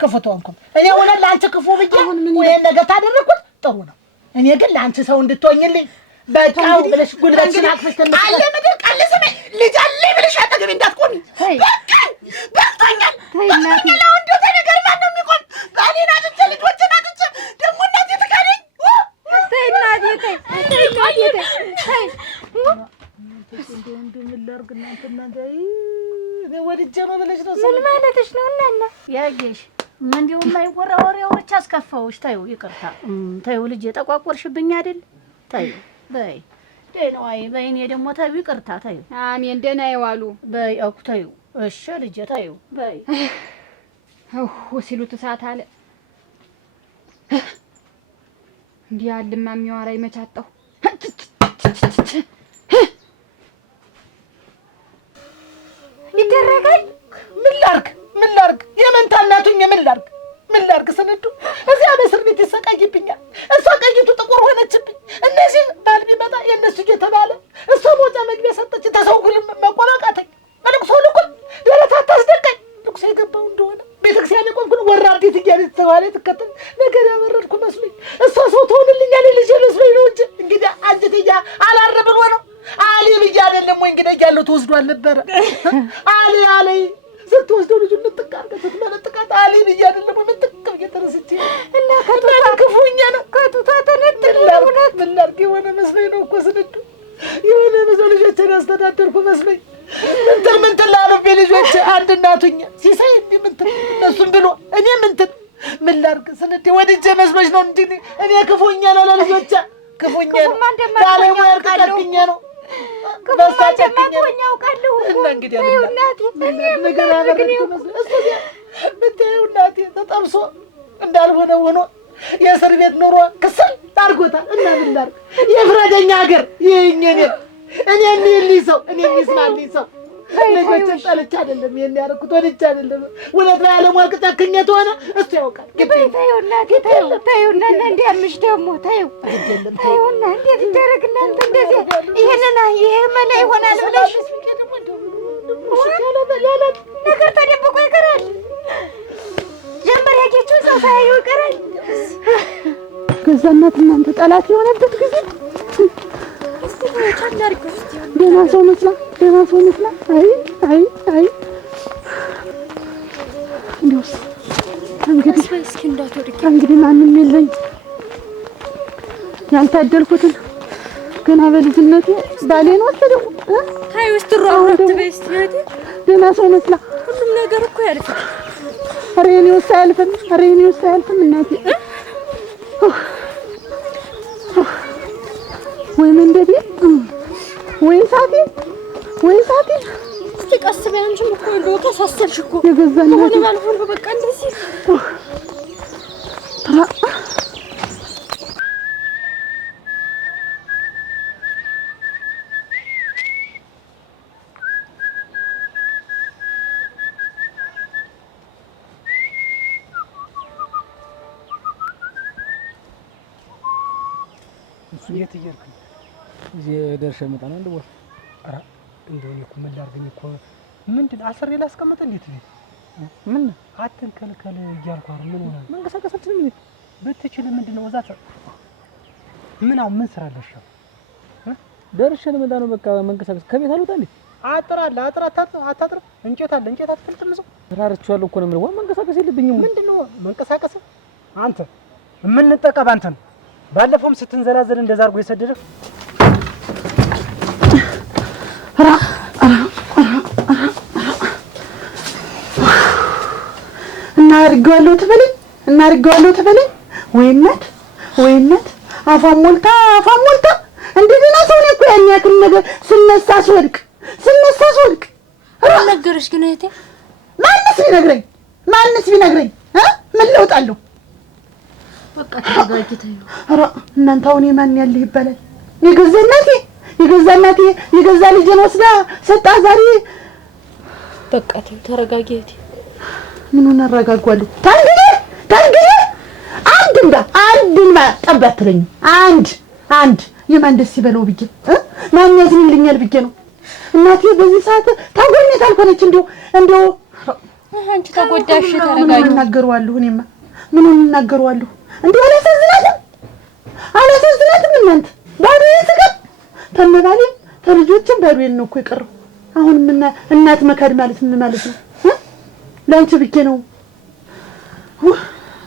ክፉ ተሆንኩም እኔ እውነት ለአንቺ ክፉ ብዬ ወይን ነገር ታደረኩት ጥሩ ነው። እኔ ግን ለአንቺ ሰው እንድትሆኝልኝ በቃው ብለሽ ጉልበትሽን አቅፈሽ ተመጣጣ አለ ምድር ቃል ሰማይ ልጅ አለ ብለሽ አጠገቤ እንዳትቆሚ በቃኝ። ለው እንደ ተነገር ማን ነው የሚቆም ባሌና ልጅ ልጆችን አጥቼ ደግሞ እናቴ ተካለኝ እናቴ እንደ ምን ላድርግ እናንተ እኔ ወድጄ ነው ብለሽ ነው ምን ማለትሽ ነው? እናና ያየሽ እንዴው የማይወራ ወሬዎች አስከፋውሽ። ታዩ ይቅርታ ታዩ ልጅ የጠቋቆርሽብኝ አይደል? ታዩ በይ ደህና ዋይ በይ። እኔ ደግሞ ታዩ ይቅርታ ታዩ። አሜን ደህና ይዋሉ በይ አኩ ታዩ። እሺ ልጅ ታዩ በይ ሲሉት እሳት አለ እንዲህ ያልማ የሚያወራኝ መቻጣው ይደረጋል። ምን ላርግ የመንታ እናቱኝ ምን ላርግ ስንዱ እዚያ በእስር ቤት ይሰቃይብኛል። እሷ ቀይቱ ጥቁር ሆነችብኝ። እነዚህ ባል ቢመጣ የእነሱ እየተባለ እሷ መውጫ መግቢያ ሰጠች። ተሰውኩልም መቆላቃተኝ መልቅሶ ልኩል ደረታ ታስደቀኝ ልቅሶ የገባው እንደሆነ ቤተክርስቲያን የቆምኩን ወራርዴት እያለች ተባለ ትከተል ነገር ያበረድኩ መስሎኝ እሷ ሰው ትሆንልኛል ልጅ መስሎኝ ነው እንጂ እንግዲህ አንጀትያ አላረብን ሆነው አሊ ብዬ አይደለም ወይ እንግዲህ ያለው ተወስዷል ነበረ አሊ ስትወስደው ልጁን ልትቃርቀ ስትመለጥቃት አሊ ብዬ አይደለም ወይ ምጥቅ ብዬ ተረስቼ እና ከቱታ ክፉኛ ነው ከቱታ ተነጥለውነት ምን ላድርግ የሆነ መስሎኝ ነው እኮ ስንዱ የሆነ መስሎኝ ልጆችን ያስተዳደርኩ መስሎኝ ምንትን ላሉብ ልጆች አንድ እናቱኛ ሲሳይ ምንትን እሱም ብሎ እኔ ምን ላድርግ ስንዱ ወድጄ መስሎኝ ነው እንጂ እኔ ክፉኛ ነው ለልጆች ክፉኛ ነው ባለሙያ እርቀቅኛ ነው ከማንደማቶኛው ካለው እና እንግዲህ እናቴ ነገር አበረድኩ መስሎኝ እሱያ ምንቴው እናቴ ተጠብሶ እንዳልሆነ ሆኖ የእስር ቤት ኑሮ ክስል አድርጎታል። እና ምን ላድርግ የፍረደኛ ሀገር ይኸኝ እኔ የሚልኝ ሰው እኔ የሚስማልኝ ሰው ልጆችን ጠልቼ አይደለም ይሄን ያደረኩት ወድጄ አይደለም። እውነት ላይ ያለሟል ቅጫክኛ ተሆነ እሱ ያውቃል። ታዩ እናቴ ታዩና እንዲያምሽ ደግሞ ታዩ ታዩና እንዴት ይደረግና አንተ እንደዚህ ይሄንና ይሄ መላ ይሆናል ብለሽ ነገር ተደብቆ ይቀራል። ጀመሪያ ጌቹን ሰው ሳያዩ ይቀራል። ከዛ እናት እናንተ ጠላት የሆነበት ጊዜ ደህና ሰው መስላ አይ እንዲያውስ እንግዲህ ማንም የለኝ ያልታደልኩትን ገና በልጅነቴ ባሌን ወሰደው። ታዩ ስትሯሯጥ በስቲ ናት ደህና ሰው መስላ ሁሉም ነገር እኮ ያልፋል። ኧረ የኔ ውስጥ አያልፍም እናቴ ወይ መንደዴ ወይ ሳቴ እስቲ ቀስ በይ አንቺም እኮ እንደው ተሳሰብሽ እኮ የገዛኝ ሆነ ባልሆነ በቃ እንደዚህ የት እየሄድክ ነው? እዚህ ደርሼ መጣ ነው እንደው ኧረ እንደው እኮ ምን ላድርግ እኮ ምንድን አስሬ ላስቀምጥ እንዴት ነው ምን አትንከልከል እያልኩ አይደል ምን ሆነ መንቀሳቀስ አትችልም ብትችል ምንድነው ወዛት ምን አሁን ምን ስራ አለሽ? ደርሼ ልመጣ ነው በቃ መንቀሳቀስ ከቤት አልወጣ እንዴ አጥራ እንጨት አትፈልጥም ሰው ተራርቻለሁ እኮ ነው የምልህ መንቀሳቀስ የለብኝም ምንድነው መንቀሳቀስ አንተ የምንጠቀም አንተ ነው ባለፈውም ስትንዘላዘል እንደዛ አድርጎ የሰደደ እናርገዋለሁ ትበለኝ ወይነት አፋን ሞልታ እንደገና ሰው ነው እኮ ያን ያክል ነገር ስነሳ ስወድቅ ነገርሽ ግን እህቴ ማንስ ቢነግረኝ ምን ለውጣለሁ? በቃ ተረጋግተኝ ነው። ኧረ እናንተ አሁን ማን ያለ ይባላል? የገዛ እናቴ የገዛ ልጄን ወስዳ ሰጣ ዛሬ። በቃ ተረጋጊ እህቴ። ምን ሆነ አረጋጋለሁ? ታንግዲህ አንድማ ጠባት ትለኝ አንድ የማን ደስ ይበለው ብዬ ማን ያዝንልኛል ብዬ ነው እናቴ በዚህ ሰዓት ታጎልኔ ታልኮነች እንደው አንቺ ተጎዳሽ። ተረጋጊ። እናገረዋለሁ እኔማ ምኑን እናገረዋለሁ? እንዴ አላሳዝናትም እናንተ ባዶዬን ስቀር ተነባሌም ተልጆችም ባዶዬን ነው እኮ የቀረው። አሁን ምን እናት መካድ ማለት ምን ማለት ነው? ለአንቺ ብዬ ነው።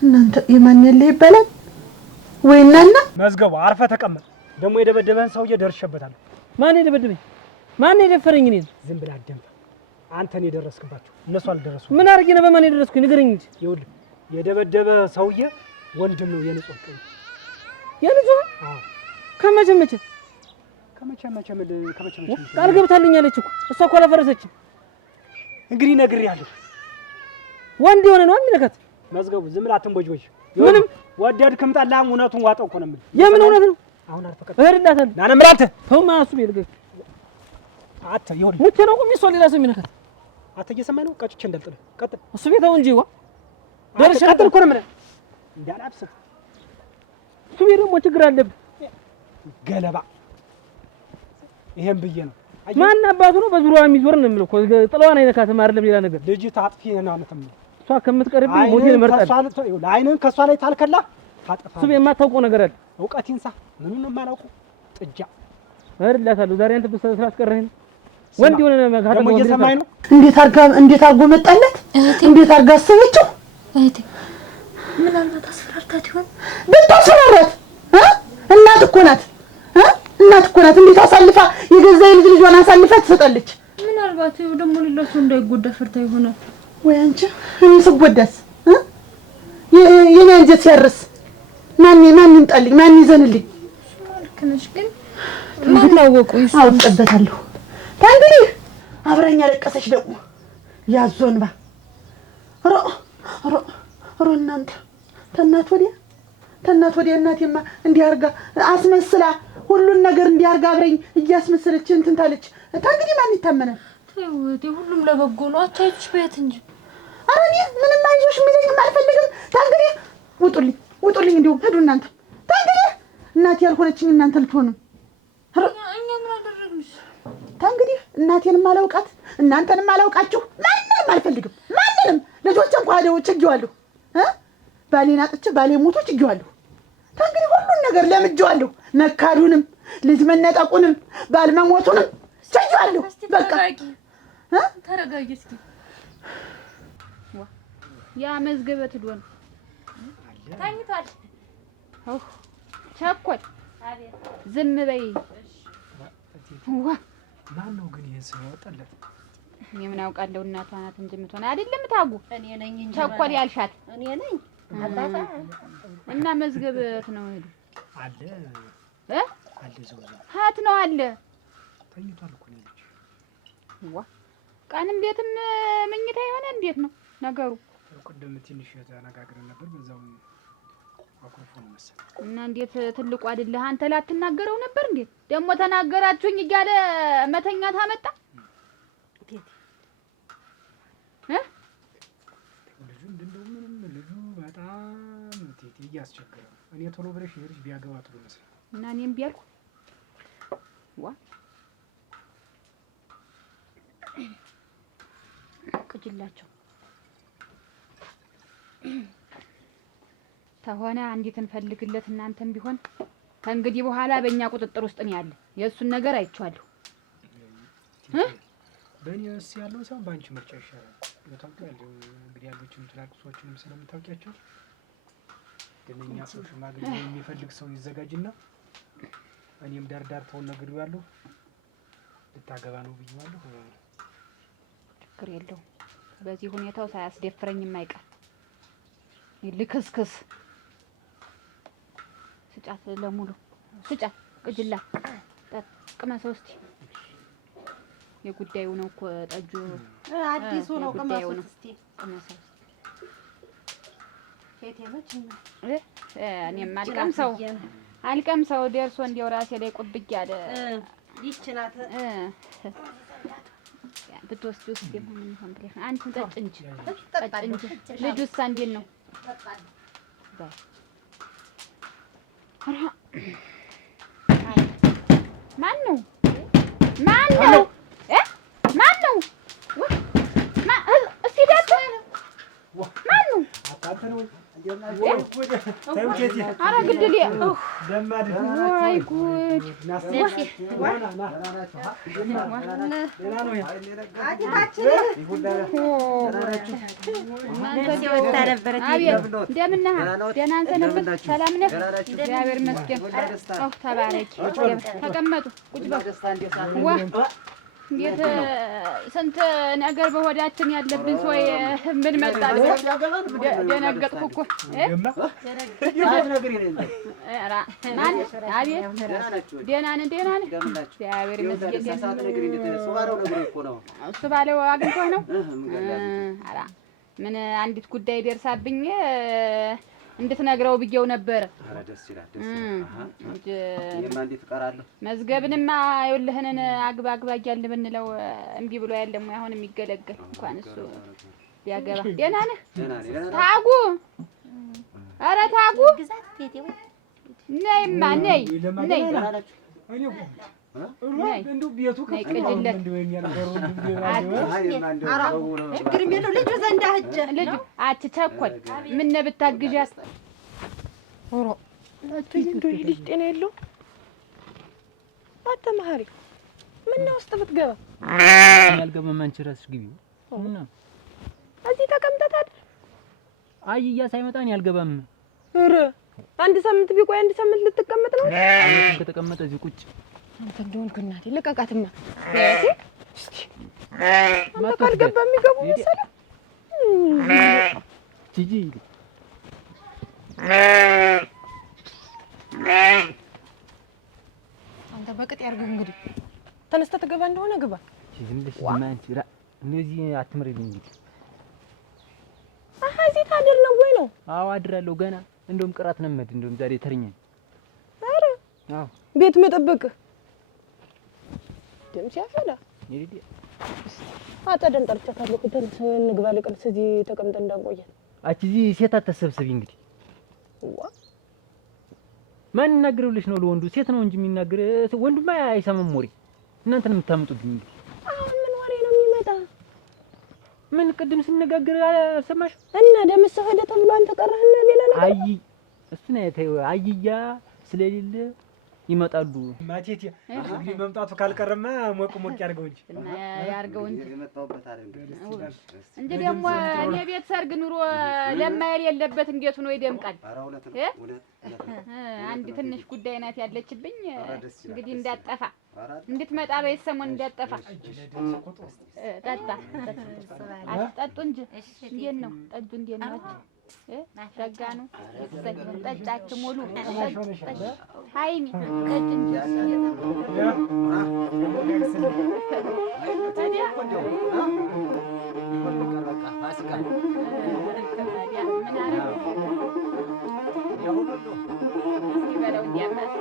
እናንተ የማን ያለ ይባላል ወይ እናና መዝገቡ አርፈ ተቀመጥ። ደግሞ የደበደበን ሰውዬ ደርሼበታለሁ። ማን የደበደበኝ? ማን የደፈረኝ? እኔ ዝም ብለህ አደምጣ። አንተን የደረስክባቸው እነሱ አልደረሱም። ምን አድርጌ ነው በማን የደረስኩኝ? ንገረኝ እንጂ። ይኸውልህ የደበደበ ሰውዬ ወንድም ነው የንጹህ ቀኝ የንጹህ ከመቼ ቃል ገብታልኛለች እኮ እሷ እኮ አላፈረሰችም። እንግዲህ ነግሬሃለሁ። ወንድ የሆነ ነው የሚነካት። መዝገቡ ዝም ብለህ አትንቦጅቦጅ። ምንም ወደድክም ጠላህም እውነቱን ዋጠው እኮ ነው የምልህ። የምን እውነት ነው? አሁን አልፈቀድም እሄድላታለሁ። ና ነው የምልህ። ተውማ እሱ ይልገኝ አተ ይሁን ሙቼ ነው ቁም ይሶ ሌላ ሰው የሚነካት አተ እየሰማኝ ነው። ቀጭቼ እንዳልጥልህ ቀጥል። እሱ ቤታው እንጂ ዋ ደርሼ ቀጥል እኮ ነው የምልህ። እንዳላብስ እሱ ቤት ደግሞ ችግር አለብህ ገለባ። ይሄን ብዬ ነው ማን አባቱ ነው በዙሪያው የሚዞር ነው የምልህ እኮ ጥለዋን አይነካትም አይደለም ሌላ ነገር። ልጅ ታጥፊ ነው አመተም እሷ ከምትቀርብኝ ሞቴን መርጣለሁ። ለአይንን ከሷ ላይ ታልከላ ታጠፋ። እሱ የማታውቀው ነገር አለ። እውቀቴን ሳ ምኑን ነው የማላውቀው ጥጃ እሄድላታለሁ። ዛሬ አንተ በስራ አስቀረኸኝ። ወንድ የሆነ ነገር ደግሞ እየሰማኝ ነው። እንዴት አድርጎ መጣለት? እንዴት አድርጋ አሰበችው? እህቴ ምናልባት አስፈራርታት ይሆን? ብታስፈራራት እናት እኮ ናት። እንዴት አሳልፋ የገዛ ልጅ ልጇን አሳልፋ ትሰጣለች? ምናልባት ደግሞ ሌላ ሰው እንዳይጎዳ ፈርታ ይሆናል። ወይ አንቺ እኔ ስጎዳስ የኔ አንጀት ሲያርስ ማን ይምጣልኝ? ማን ይዘንልኝ? ልክ ነሽ፣ ግን ማን አወቀው? አውጥበታለሁ። ታንግዲህ አብራኛ ለቀሰች ደግሞ ያዞንባ ሮ እናንተ ተናት ወዲያ እናቴማ እንዲህ አርጋ አስመስላ ሁሉን ነገር እንዲህ አርጋ አብረኝ እያስመሰለች እንትን ታለች። ታንግዲህ ማን ይታመናል? ተውቴ ሁሉም ለበጎ ነው። አታይሽ በየት እንጂ ኧረ እኔ ምንም አይዞሽ የሚለኝም አልፈልግም። ታንግዲህ ውጡልኝ እንዲሁም ሄዱ እናንተ። ታንግዲህ እናቴ ያልሆነችኝ እናንተ ልትሆንም እኛ ምን አደረግንሽ? ታንግዲህ እናቴንም አላውቃት እናንተንም አላውቃችሁ ማንንም አልፈልግም። ማንንም ልጆች እንኳን ሄደው ችግዋለሁ። ባሌን አጥቼ ባሌ ሞቶ ችግዋለሁ። ታንግዲህ ሁሉን ነገር ለምጄዋለሁ። መካዱንም ልጅ መነጠቁንም ባል መሞቱንም ችግዋለሁ። በቃ ተረጋጊ እስኪ። ያ መዝገበት ዶን ታኝቷል። ቸኮል ዝም በይ። ማን ነው ግን ይሄን ሰው ያወጣለት? እኔ ምን አውቃለሁ? እናቷ ናት እንጂ የምትሆን አይደለም። ታጉ እኔ ነኝ እንጂ ቸኮል ያልሻት እኔ ነኝ። እና መዝገበት ነው ሄዱ አለ አለ ዘው ሀት ነው አለ ተኝቷል እኮ ነው። ቀንም ቤትም መኝታ የሆነ እንዴት ነው ነገሩ? ቅድም ትንሽ ተነጋግረን ነበር በዛው አቆፎ ነው መሰለኝ። እና እንዴት ትልቁ አይደለህ አንተ ላትናገረው ነበር እንዴ? ደግሞ ተናገራችሁኝ እያለ መተኛት አመጣ። ልጁ እንደው ምንም ልጁ በጣም ቴቴ እያስቸገረ እኔ ቶሎ ብለሽ ይርሽ ቢያገባ ጥሩ መሰለኝ። እና እኔም ቢያልኩ ቅጅላቸው ተሆነ አንዲት እንፈልግለት። እናንተም ቢሆን ከእንግዲህ በኋላ በእኛ ቁጥጥር ውስጥ ነው ያለ። የእሱን ነገር አይቼዋለሁ። በእኔ እስ ያለው ሰው በአንቺ ምርጫ ይሻላል። ታውቂያለሽ እንግዲህ ያሉትም ትላልቅ ሰዎችንም ስለምታውቂያቸው ግን እኛ ሰው ሽማግሌ የሚፈልግ ሰው ይዘጋጅና እኔም ዳር ተውን ነግሬዋለሁ። ልታገባ ነው ብዬዋለሁ። ችግር የለውም። በዚህ ሁኔታው ሳያስደፍረኝ የማይቀር ልክስክስ ስጫት፣ ለሙሉ ስጫት፣ ቅጅላ ቅመሰው እስቲ። የጉዳዩ ነው እኮ ጠጁ አዲሱ ነው። ቅመሰው እስቲ ቅመሰው። ፌቴመች እኔም አልቀምሰው ደርሶ እንዲያው ራሴ ላይ ቁብቅ ያለ ይህች ናት። ብትወስጂው እስኪ ምን ይሆን ብለሽ አንቺ ጠጭ እንጂ ልጁስ እንዴት ነው? ማን ነው? እስኪ ኧረ ግድል ወይ ጉድ! እንደምን ነህ? ደህና ሰነበት? ሰላም ነህ? እግዚአብሔር ይመስገን። ተባረኪ። ተቀመጡ፣ ቁጭ በሉ። ዋ እንዴት ስንት ነገር በሆዳችን ያለብን ሰው ምን መጣ? ደነገጥኩ እኮ ማን? አቤት ደህና ነን፣ ደህና ነን እግዚአብሔር ይመስገን። እሱ ባለው አግኝቶህ ነው? ኧረ ምን አንዲት ጉዳይ ደርሳብኝ እንድትነግረው ብዬው ነበር። ኧረ ደስ ይላል፣ ደስ ይላል። እኔማ እንዴት እቀራለሁ? መዝገብንማ ይኸውልህን አግባ እያልን ብንለው እምቢ ብሎ ያለም አሁን የሚገለገል እንኳን እሱ ሊያገባ። ደህና ነህ ታጉ? ኧረ ታጉ ነይማ፣ ነይ ነይ እንደው ቤቱ ቅጅለት ችግር የለው ልጁ ዘንዳ ሂጅ። ልጁ አትቸኮል። ምን ብታግዣት? ኦሮ እንደው ይህ ልጅ ጤና የለውም። አንተ መሀሪ ምነው ውስጥ ብትገባ ያልገባም አንቺ እራስሽ ግቢው። ምን ነው እዚህ ተቀምጠታል? አይያ ሳይመጣ እኔ አልገባም። ኧረ አንድ ሳምንት ቢቆይ አንድ ሳምንት ልትቀመጥ ነው? ከተቀመጠ እዚህ ቁጭ አንተ እንደሆንክ እናቴ ልቀቃትማ። እስቲ አንተ ካልገባ የሚገቡ መሰለህ? ጂጂ አንተ በቅጥ ያርገው እንግዲህ። ተነስተህ ትገባ እንደሆነ ግባ። ዝምልሽ ዝማንቺ ራ እነዚህ አትምሪልኝ እንግዲህ። እዚህ ታድር ነው ወይ ነው? አዎ አድራለሁ ገና። እንደውም ቅራት ነመድ እንደውም ዛሬ ተርኛ። ኧረ አዎ ቤት መጠበቅ ደም ሲያፈላ ይዲ አጠደን ጠርቻታለሁ። ተነስ እንግባ። ልቅልስ እዚህ ተቀምጠን እንዳንቆየን። አቺ እዚህ ሴት አተሰብሰቢ እንግዲህ። ዋ ማን እናገረውልሽ ነው? ለወንዱ ሴት ነው እንጂ የሚናገር ወንዱማ አይሰማም ወሬ። እናንተ ነው የምታምጡብኝ እንግዲህ። አሁን ምን ወሬ ነው የሚመጣ? ምን ቅድም ስንነጋገር አልሰማሽ? እና ደምስ ሄደ ተብሎ አንተ ቀረህና ሌላ ነገር። አይ እሱ ነው የተው አይያ ስለሌለ ይመጣሉ። ማቴቴ እንግዲህ መምጣቱ ካልቀረማ ሞቅ ያርገው እንጂ እና ያርገው እንጂ የመጣሁበት አይደል እንጂ ደግሞ እኔ ቤት ሰርግ ኑሮ ለማየል የለበት እንዴት ሆኖ ይደምቃል? አንድ ትንሽ ጉዳይ ናት ያለችብኝ። እንግዲህ እንዳጠፋ እንድትመጣ በሰሞን እንዳጠፋ ጠጣ አትጠጡ እንጂ እንዴት ነው ጠጁ? እንዴት ነው ሸጋ ነው? ጠጫችሁ ሙሉ ሀይሚ ጠጭ እንጂ ሲበለው እንዲያመስ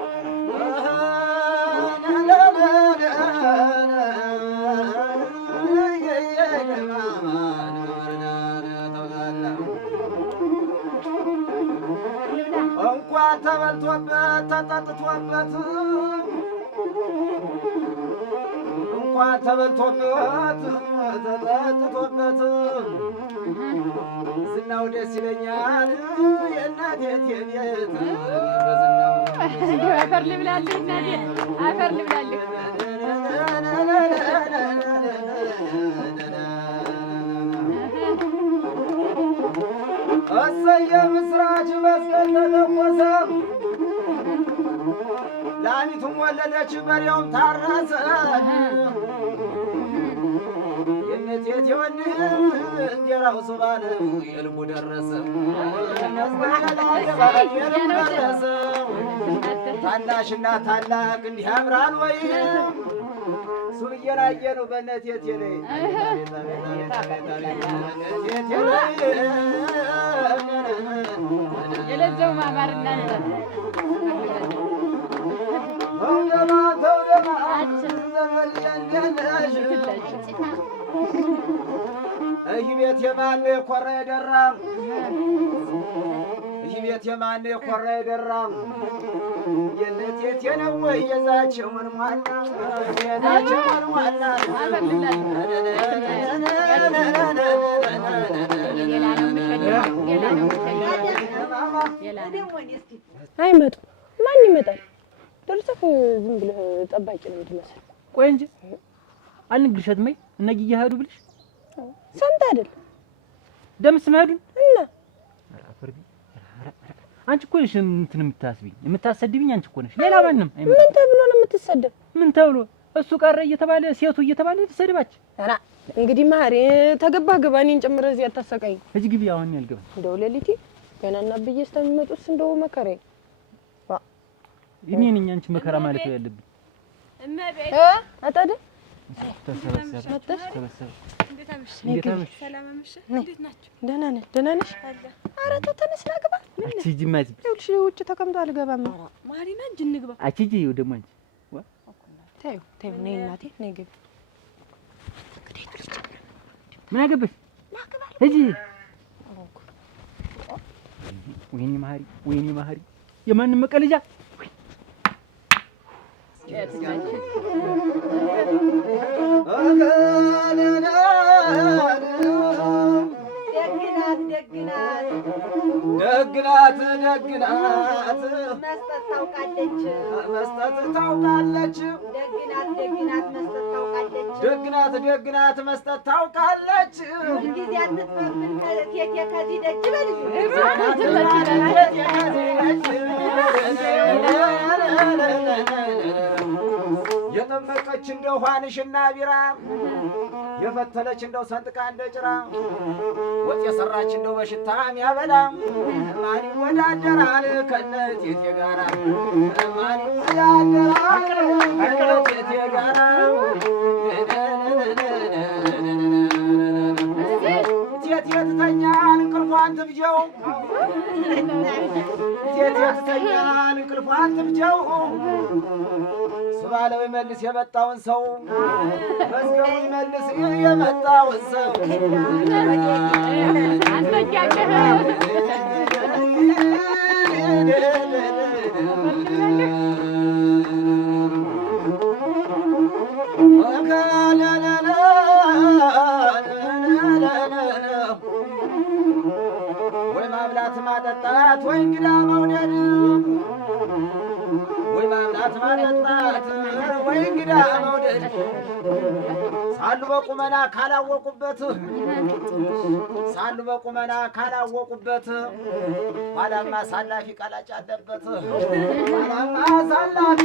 እንኳን ተበልቶበት ተጠጥቶበት እንኳን ተበልቶበት ተጠጥቶበት ዝናው ደስ ይለኛል። የእናቴ ቤት በዝናው አፈር ልብላለህ እናቴ አፈር ልብላለህ። እሰየ ምስራች መስቀል ተተኮሰ፣ ላሚቱም ወለደች በሬውም ታረሰ። የእነቴት የወንድም እንጀራው ስባል የልቡ ደረሰ። ታናሽና ታላቅ እንዲህ ያምራል ወይ? ሱብዬን አየነው በእነቴት ላይ የለዘው ማማር እናንተ ይህ ቤት የማን የኮራ የደራ? ይህ ቤት የማን የኮራ የደራ? የእነቴት ነው ወይ የዛቸው ምን ሟላ? የዛቸው ምን ሟላ? አይመጡም። ማን ይመጣል? ደርሰህ ዝም ብለህ ጠባቂ ነው የምትመስል። ቆይ እንጂ አልነግርሻትም። እነዚህ እየሄዱ ብልሽ ሰምተህ አይደል? ደምስ መሄዱን እና አንቺ እኮ ነሽ እንትን የምታሰድብኝ አንቺ እኮ ነሽ። ሌላ ማንም አይመጣም። ምን ተብሎ ነው የምትሰደብ? ምን ተብሎ እሱ ቀረ እየተባለ ሴቱ እየተባለ ተሰድባች። ኧረ እንግዲህ ማሪ ተገባ ገባ እኔን ጨምረህ እዚህ አታሰቃኝ። እዚህ ግቢ አሁን ያልገባ እንደው ሌሊቴ ገና እና ብዬ እስከሚመጡስ እንደው መከራዬ እኔ ነኝ አንቺ መከራ ማለት ነው ያለብኝ። እመቤት አጣደ ተሰበሰብ እንዴት አመሽ? ሰላም አመሽ? እንዴት ናችሁ? ደህና ነሽ? ደህና ነሽ? ኧረ ተው ተነስ ና ግባ። አንቺ ሂጂ ማለት ይኸውልሽ ውጭ ተቀምጦ አልገባም። ማሪና እንጂ እንግባ። አንቺ ሂጂ ደግሞ አንቺ ተይው ተይው ነይ እናቴ ነይ ግቢ። ምን አገባሽ? ሂጂ። ወይኔ ማህሪ የማንም መቀለጃ ደግናት መስጠት ታውቃለች መስጠት ታውቃለች ደግናት መስጠት ታውቃለች ጊዜ አትፈምን ከቴቴ ከዚህ ደጅ በልጅ የጠመቀች እንደው ኋንሽና ቢራ የፈተለች እንደው ሰንጥቃ እንደ ጭራ ወጥ የሰራች እንደው በሽታ የሚያበላ ማን ይወዳደራል ከነቴቴ ጋራ ማን ይወዳደራል ከነቴቴ ጋራ ቴቴ ትተኛል እንቅልፏን ትብጀው ቴቴ ትተኛል እንቅልፏን ትብጀው ባለው ይመልስ የመጣውን ሰው መስገቡ ይመልስ የመጣውን ሰው ወይ ማብላት ማጠጣት ወይ እንግዳ መውደድ ወይ ማብላት ማጠጣት ወይ እንግዳ መውደድ ሳሉ በቁመና ካላወቁበት ኋላማ ሳላፊ ቀላጭ አለበት ኋላማ ሳላፊ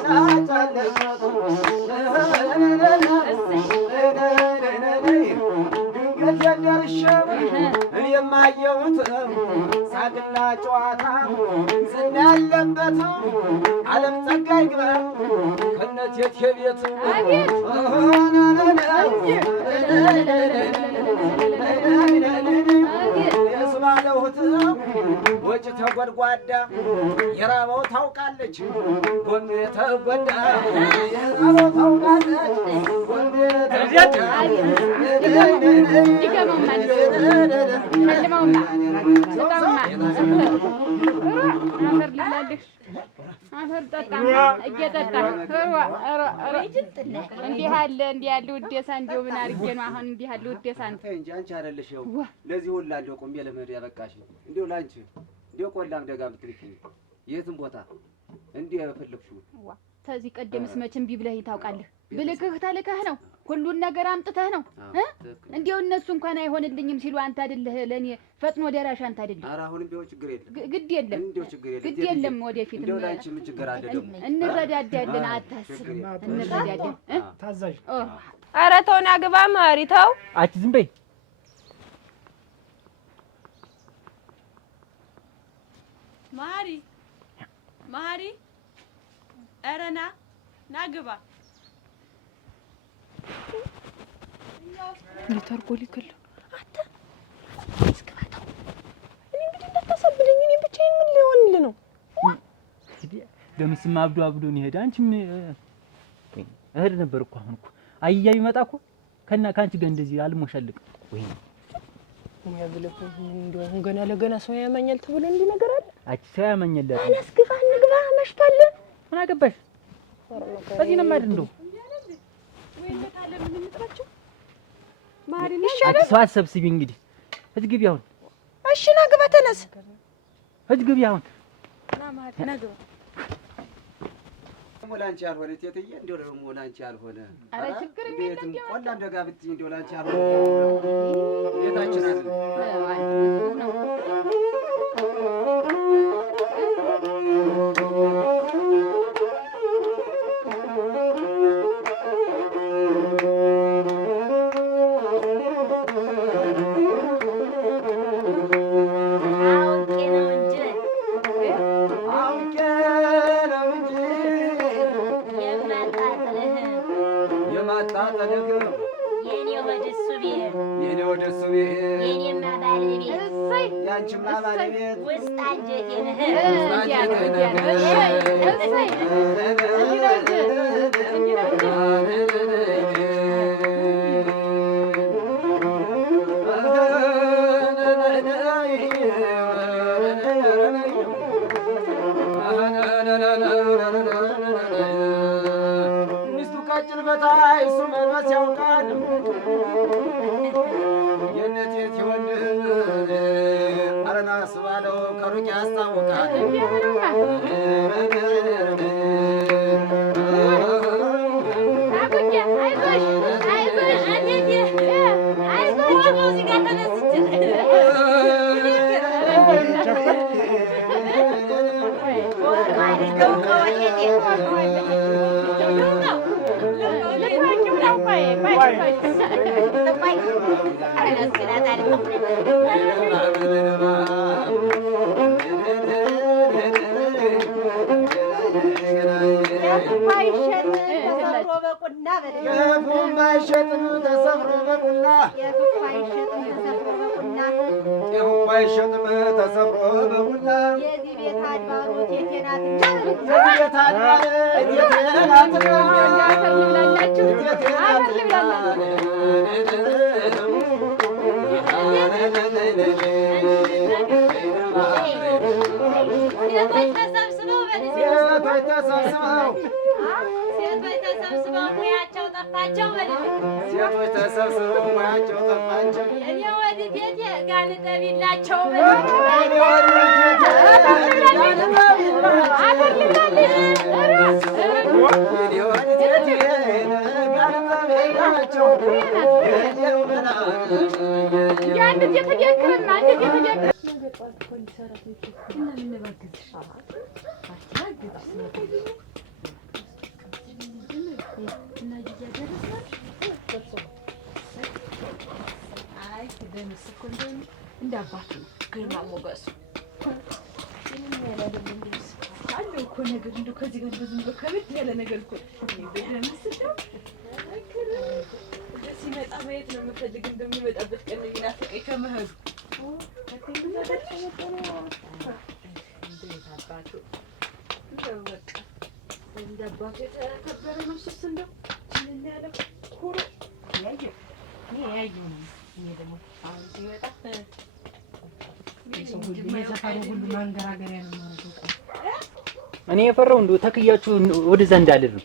ቀላጭ አለበት ድንገት የደርሼ እኔ የማየሁት ሳቅና ጨዋታ ዝና ያለበት ዓለም ጸጋ ይግባ ከነቴቴ ቤት የስባለሁት ወጭ ተጎድጓዳ የራበው ታውቃለች ጎኑ የተጎዳ የራበው ታውቃለች ጎኑ የተጎዳ አፈር ጠጣ እየጠጣ እንዲህ ያለ ውዴሳ እንደው ምን አድርጌ ነው አሁን እንዲህ ያለ ውዴሳ አንተ እንጂ አንቺ አይደለሽ ይኸው ለዚህ ሁላ እንደው ቆሜ ለመሄድ ያበቃሽ እንደው ላንቺ እንደው ቆላም ደጋም ትልኪኝ የትም ቦታ እንዲህ የፈለግሽው ከዚህ ቀደምስ መቼም ቢብለህ ታውቃለህ ብልክህ ተልከህ ነው ሁሉን ነገር አምጥተህ ነው እንዴው እነሱ እንኳን አይሆንልኝም ሲሉ አንተ አይደለህ ለኔ ፈጥኖ ደራሽ አንተ አይደለህ ኧረ አሁንም ቢሆን ችግር የለም ግድ የለም እንደው ችግር የለም ግድ የለም ወደፊት እንደው ላንቺ ምን ችግር አለ ደግሞ እንረዳዳለን አታስብ እንረዳዳለን ታዛዥ ኧረ ተው ና ግባ ማሪ ተው አንቺ ዝም በይ ማሪ ኧረ ና ግባ ሊተርጎ ሊከለው አንተ እስከባታው እኔ እንግዲህ እንዳታሳብደኝ እኔ ብቻዬን ምን ሊሆንልህ ነው ደምስም አብዶ ነው ሄደ አንቺም እህድ ነበር እኮ አሁን እኮ አያይ ይመጣ እኮ ካንቺ ጋር እንደዚህ አልሞሻልቅ ወይ እኛ ብለህ እንደው ገና ለገና ሰው ያማኛል ተብሎ እንዲህ ነገር አለ አንቺ ሰው ያማኛል አላስግባ እንግባ መሽቷል ምን አገባሽ በዚህ ነው ማለት እንደው ወይ መታለ ምን እንጥራቸው ማሪ ይሻላል ሰው አሰብስቢ እንግዲህ እትግቢ አሁን እሺ ና ግባ ተነስ እጅ ግቢ አሁን ደግሞ ላንቺ ያልሆነ እቴትዬ እንደው ደግሞ ላንቺ ያልሆነ ኧረ ችግር የለም ቆላም ደጋ ብትይ እንደው ላንቺ ያልሆነ ቤታችን አይደል ሚስቱ ቀጭን በታይ እሱ መልበስ ያውቃል የእነት የት ይወንድህ አረና ስባለው ከሩቅ ያስታውቃል የቡም አይሸጥም ተሰፍሮ በቁና የቡም አይሸጥም ተሰፍሮ በቁና የዚህ ቤት አድባሩ እቴቴ ናትና ተሰብስበው ሙያቸው ጠፋቸው ሴቶች ተሰብስበው ሙያቸው ጠፋቸው እኔ ወዲህ ቤቴ ጋን ጠቢላቸው እንደ አባቱ ግርማ ሞገሱ አለው እኮ ነገር እንደው ከዚህ ጋር እንደው ዝም ብሎ ከብድ ያለ ነገር እኮ ሲመጣ ማየት ነው የምፈልግ እንደሚመጣበት ቀን የሚናፍቀኝ ከመሄዱ እንደ አባቱ የተከበረ ነው። እሱስ እንደው ምን ያለው ኩሩ ያየው ያየው ነው። እኔ ደግሞ አሁን ሲወጣ የሰፈሩ ሁሉ ማንገራገሪያ ነው ማለት ነው። እኔ የፈራው እንደው ተክያችሁ ወደዛ እንዳልል ነው።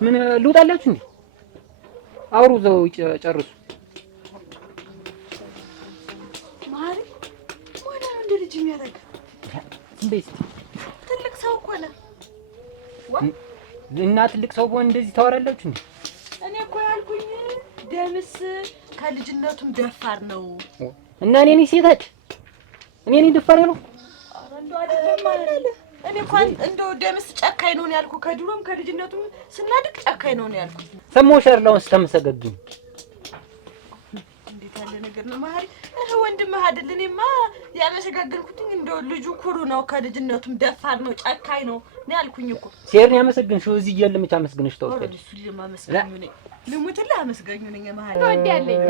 ምን ልውጣላችሁ እንዴ? አውሩ ዘው ጨርሱ። ማሪ ሞና እንደ ልጅ የሚያደርግ እንዴት ትልቅ ሰው እኮ ነው እና ትልቅ ሰው ሆነ እንደዚህ ታወራላችሁ እንዴ? እኔ እኮ ያልኩኝ ደምስ ከልጅነቱም ደፋር ነው እና እኔ ነኝ ሴታድ እኔ ነኝ ደፋር ነው። ኧረ እንደው አይደለም ማለት እኔ እንኳን እንደው ደምስ ጨካኝ ነው ያልኩ ከድሮም ከልጅነቱም ስናድቅ ጨካኝ ነው ያልኩ። ሰሞሽ አርላውን ስተመሰገግኝ እንዴት ያለ ነገር ነው ማሪ? ወንድምህ አይደል? እኔማ ያመሰጋገንኩትኝ እንደው ልጁ ኩሩ ነው ከልጅነቱም ደፋር ነው ጨካኝ ነው ያልኩኝ እኮ። ሴርን ያመሰግንሽው እዚህ እያለ መች አመስግንሽ ተወቀደ? እሱ ለማመስገኝ ነኝ ልሙትልህ አመስገኝ ነኝ ማሪ። ወዲያለኝ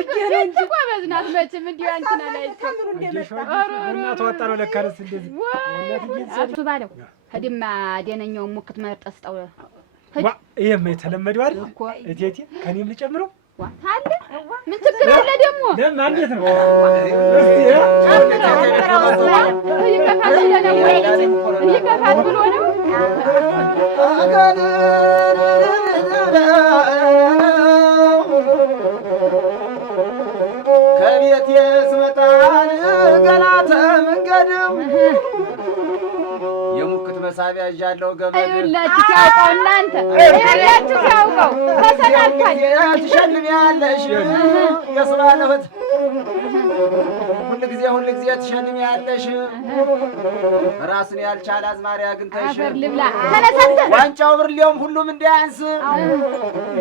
ጎበዝ ናት መቼም እንዲሁ አንቺን አላየችም። እናቷ ወጣ ነው ለካ ደስ እንደዚህ አቱ ባለው ከድማ ደነኛውን ሙክት መርጠህ ስጠው። ይሄማ የተለመደው አይደል እቴቴ? ከኔም ልጨምረው አለ ምን ችግር አለ ደግሞ? ለምን እንዴት ነው? ይከፋል ብሎ ነው ከቤት ስመጣ ገና ተመንገድም የሙክት መሳቢያ ይዣለሁ ገመድ ይኸውላችሁ ሲያውቀው እናንተ ይኸውላችሁ ሲያውቀው ተሰናብቷል። ትሸልሚያለሽ የስባለሁት ሁል ጊዜ ትሸልሚያለሽ ራስን ያልቻለ አዝማሪ አግኝተሽ አፈር ልብላ ተነሳተ ዋንጫው ብርሌውም ሁሉም እንዳያንስ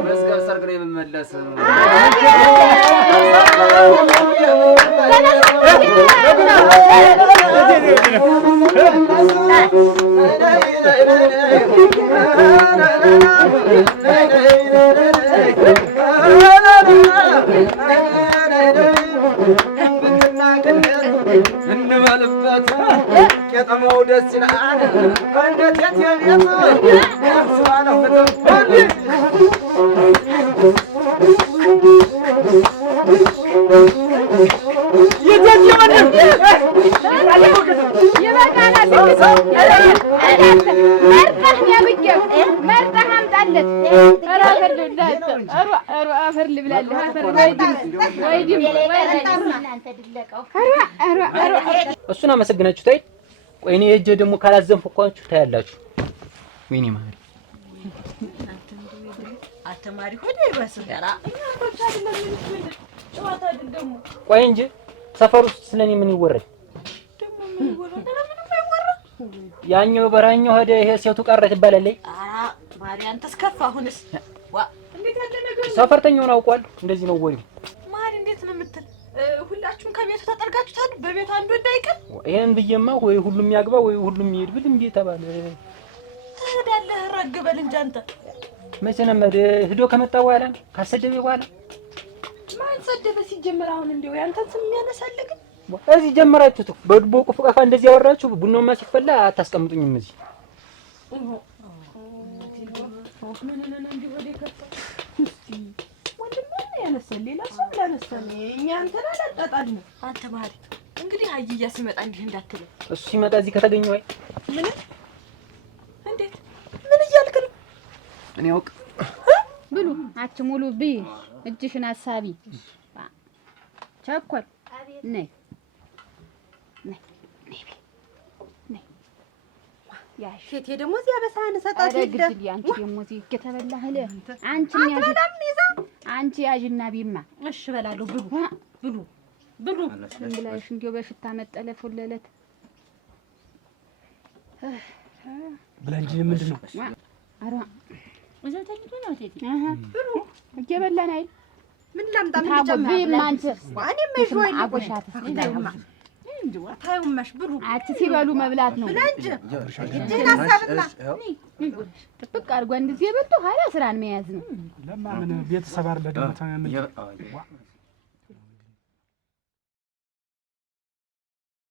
መስገብ ሰርግ ነው የምመለስ እንበልበት ቄጠማው ደስ ይላል እንዴት የት መርጠህ አምጣለት። አፈር ልብላለህ እሱን አመሰግናችሁ ታይ። ቆይ እኔ ሂጅ ደግሞ ካላዘንኩባችሁ ታያላችሁ። ወይኔ ማሪ አተማሪ ሆዴ በስራ ቆይ እንጂ ሰፈር ውስጥ ስለኔ ምን ይወራል? ያኛው በራኛው ሄደ ይሄ ሴቱ ቀረት ይባላል። ማርያም ተስከፋ። አሁንስ እንዴት ያለ ነገር ሰፈርተኛውን አውቀዋለሁ። እንደዚህ ነው ወሬው። ማሪ እንዴት ነው የምትል? ሁላችሁም ከቤቱ ተጠርጋችሁታል። በቤቱ አንዱ እንዳይቀር ይሄን ብዬማ ወይ ሁሉም ያግባ ወይ ሁሉም ይሄድ ብል እምቢ ተባለ። ትሄዳለህ ረግበል እንጂ አንተ መቼ ነው ሄዶ ከመጣ በኋላ ካሰደበ በኋላ ማን ሰደበ? ሲጀመር አሁን እንደው ያንተን ስም የሚያነሳልህ እዚህ ጀመራችሁት። በድቦ ቁፍቃፋ እንደዚህ ያወራችሁ ቡናውማ ሲፈላ አታስቀምጡኝም እዚህ አንተ ማሪ እንግዲህ አየያ ሲመጣ እንዲህ እንዳትለው። እሱ ሲመጣ እዚህ ከተገኘው አይ ምን እንዴት ምን እያልክ ነው? እኔ አውቅ ብሉ አች ሙሉ ብይ እጅሽን አሳቢ ቸኮል ነይ ያሽቴ ደግሞ እዚያ በሳህን ሰጣት ይደ አንቺ ደግሞ እዚህ ከተበላህ ለ አንቺ ያዥና ቢማ እሺ በላለሁ። ብሉ እንግላሽ እንዲው በሽታ መጠለፍ ወለለት ብላንጂ ምንድን ነው? አራ ወዘተኝ ነው ቴቴ ብሉ እየበላን አይደል? ምን ላምጣ? ምን ጨምር ማንቺ ዋኔ መጆይ አጎሻት እንዴማ ታዩማሽ ብሩ አት ሲበሉ መብላት ነው ብላንጂ እጅና ሳብና ጥብቅ አድርጓ እንደዚህ የበሉ ኋላ ስራን መያዝ ነው። ለማምን ቤተሰብ አይደለ ደግሞ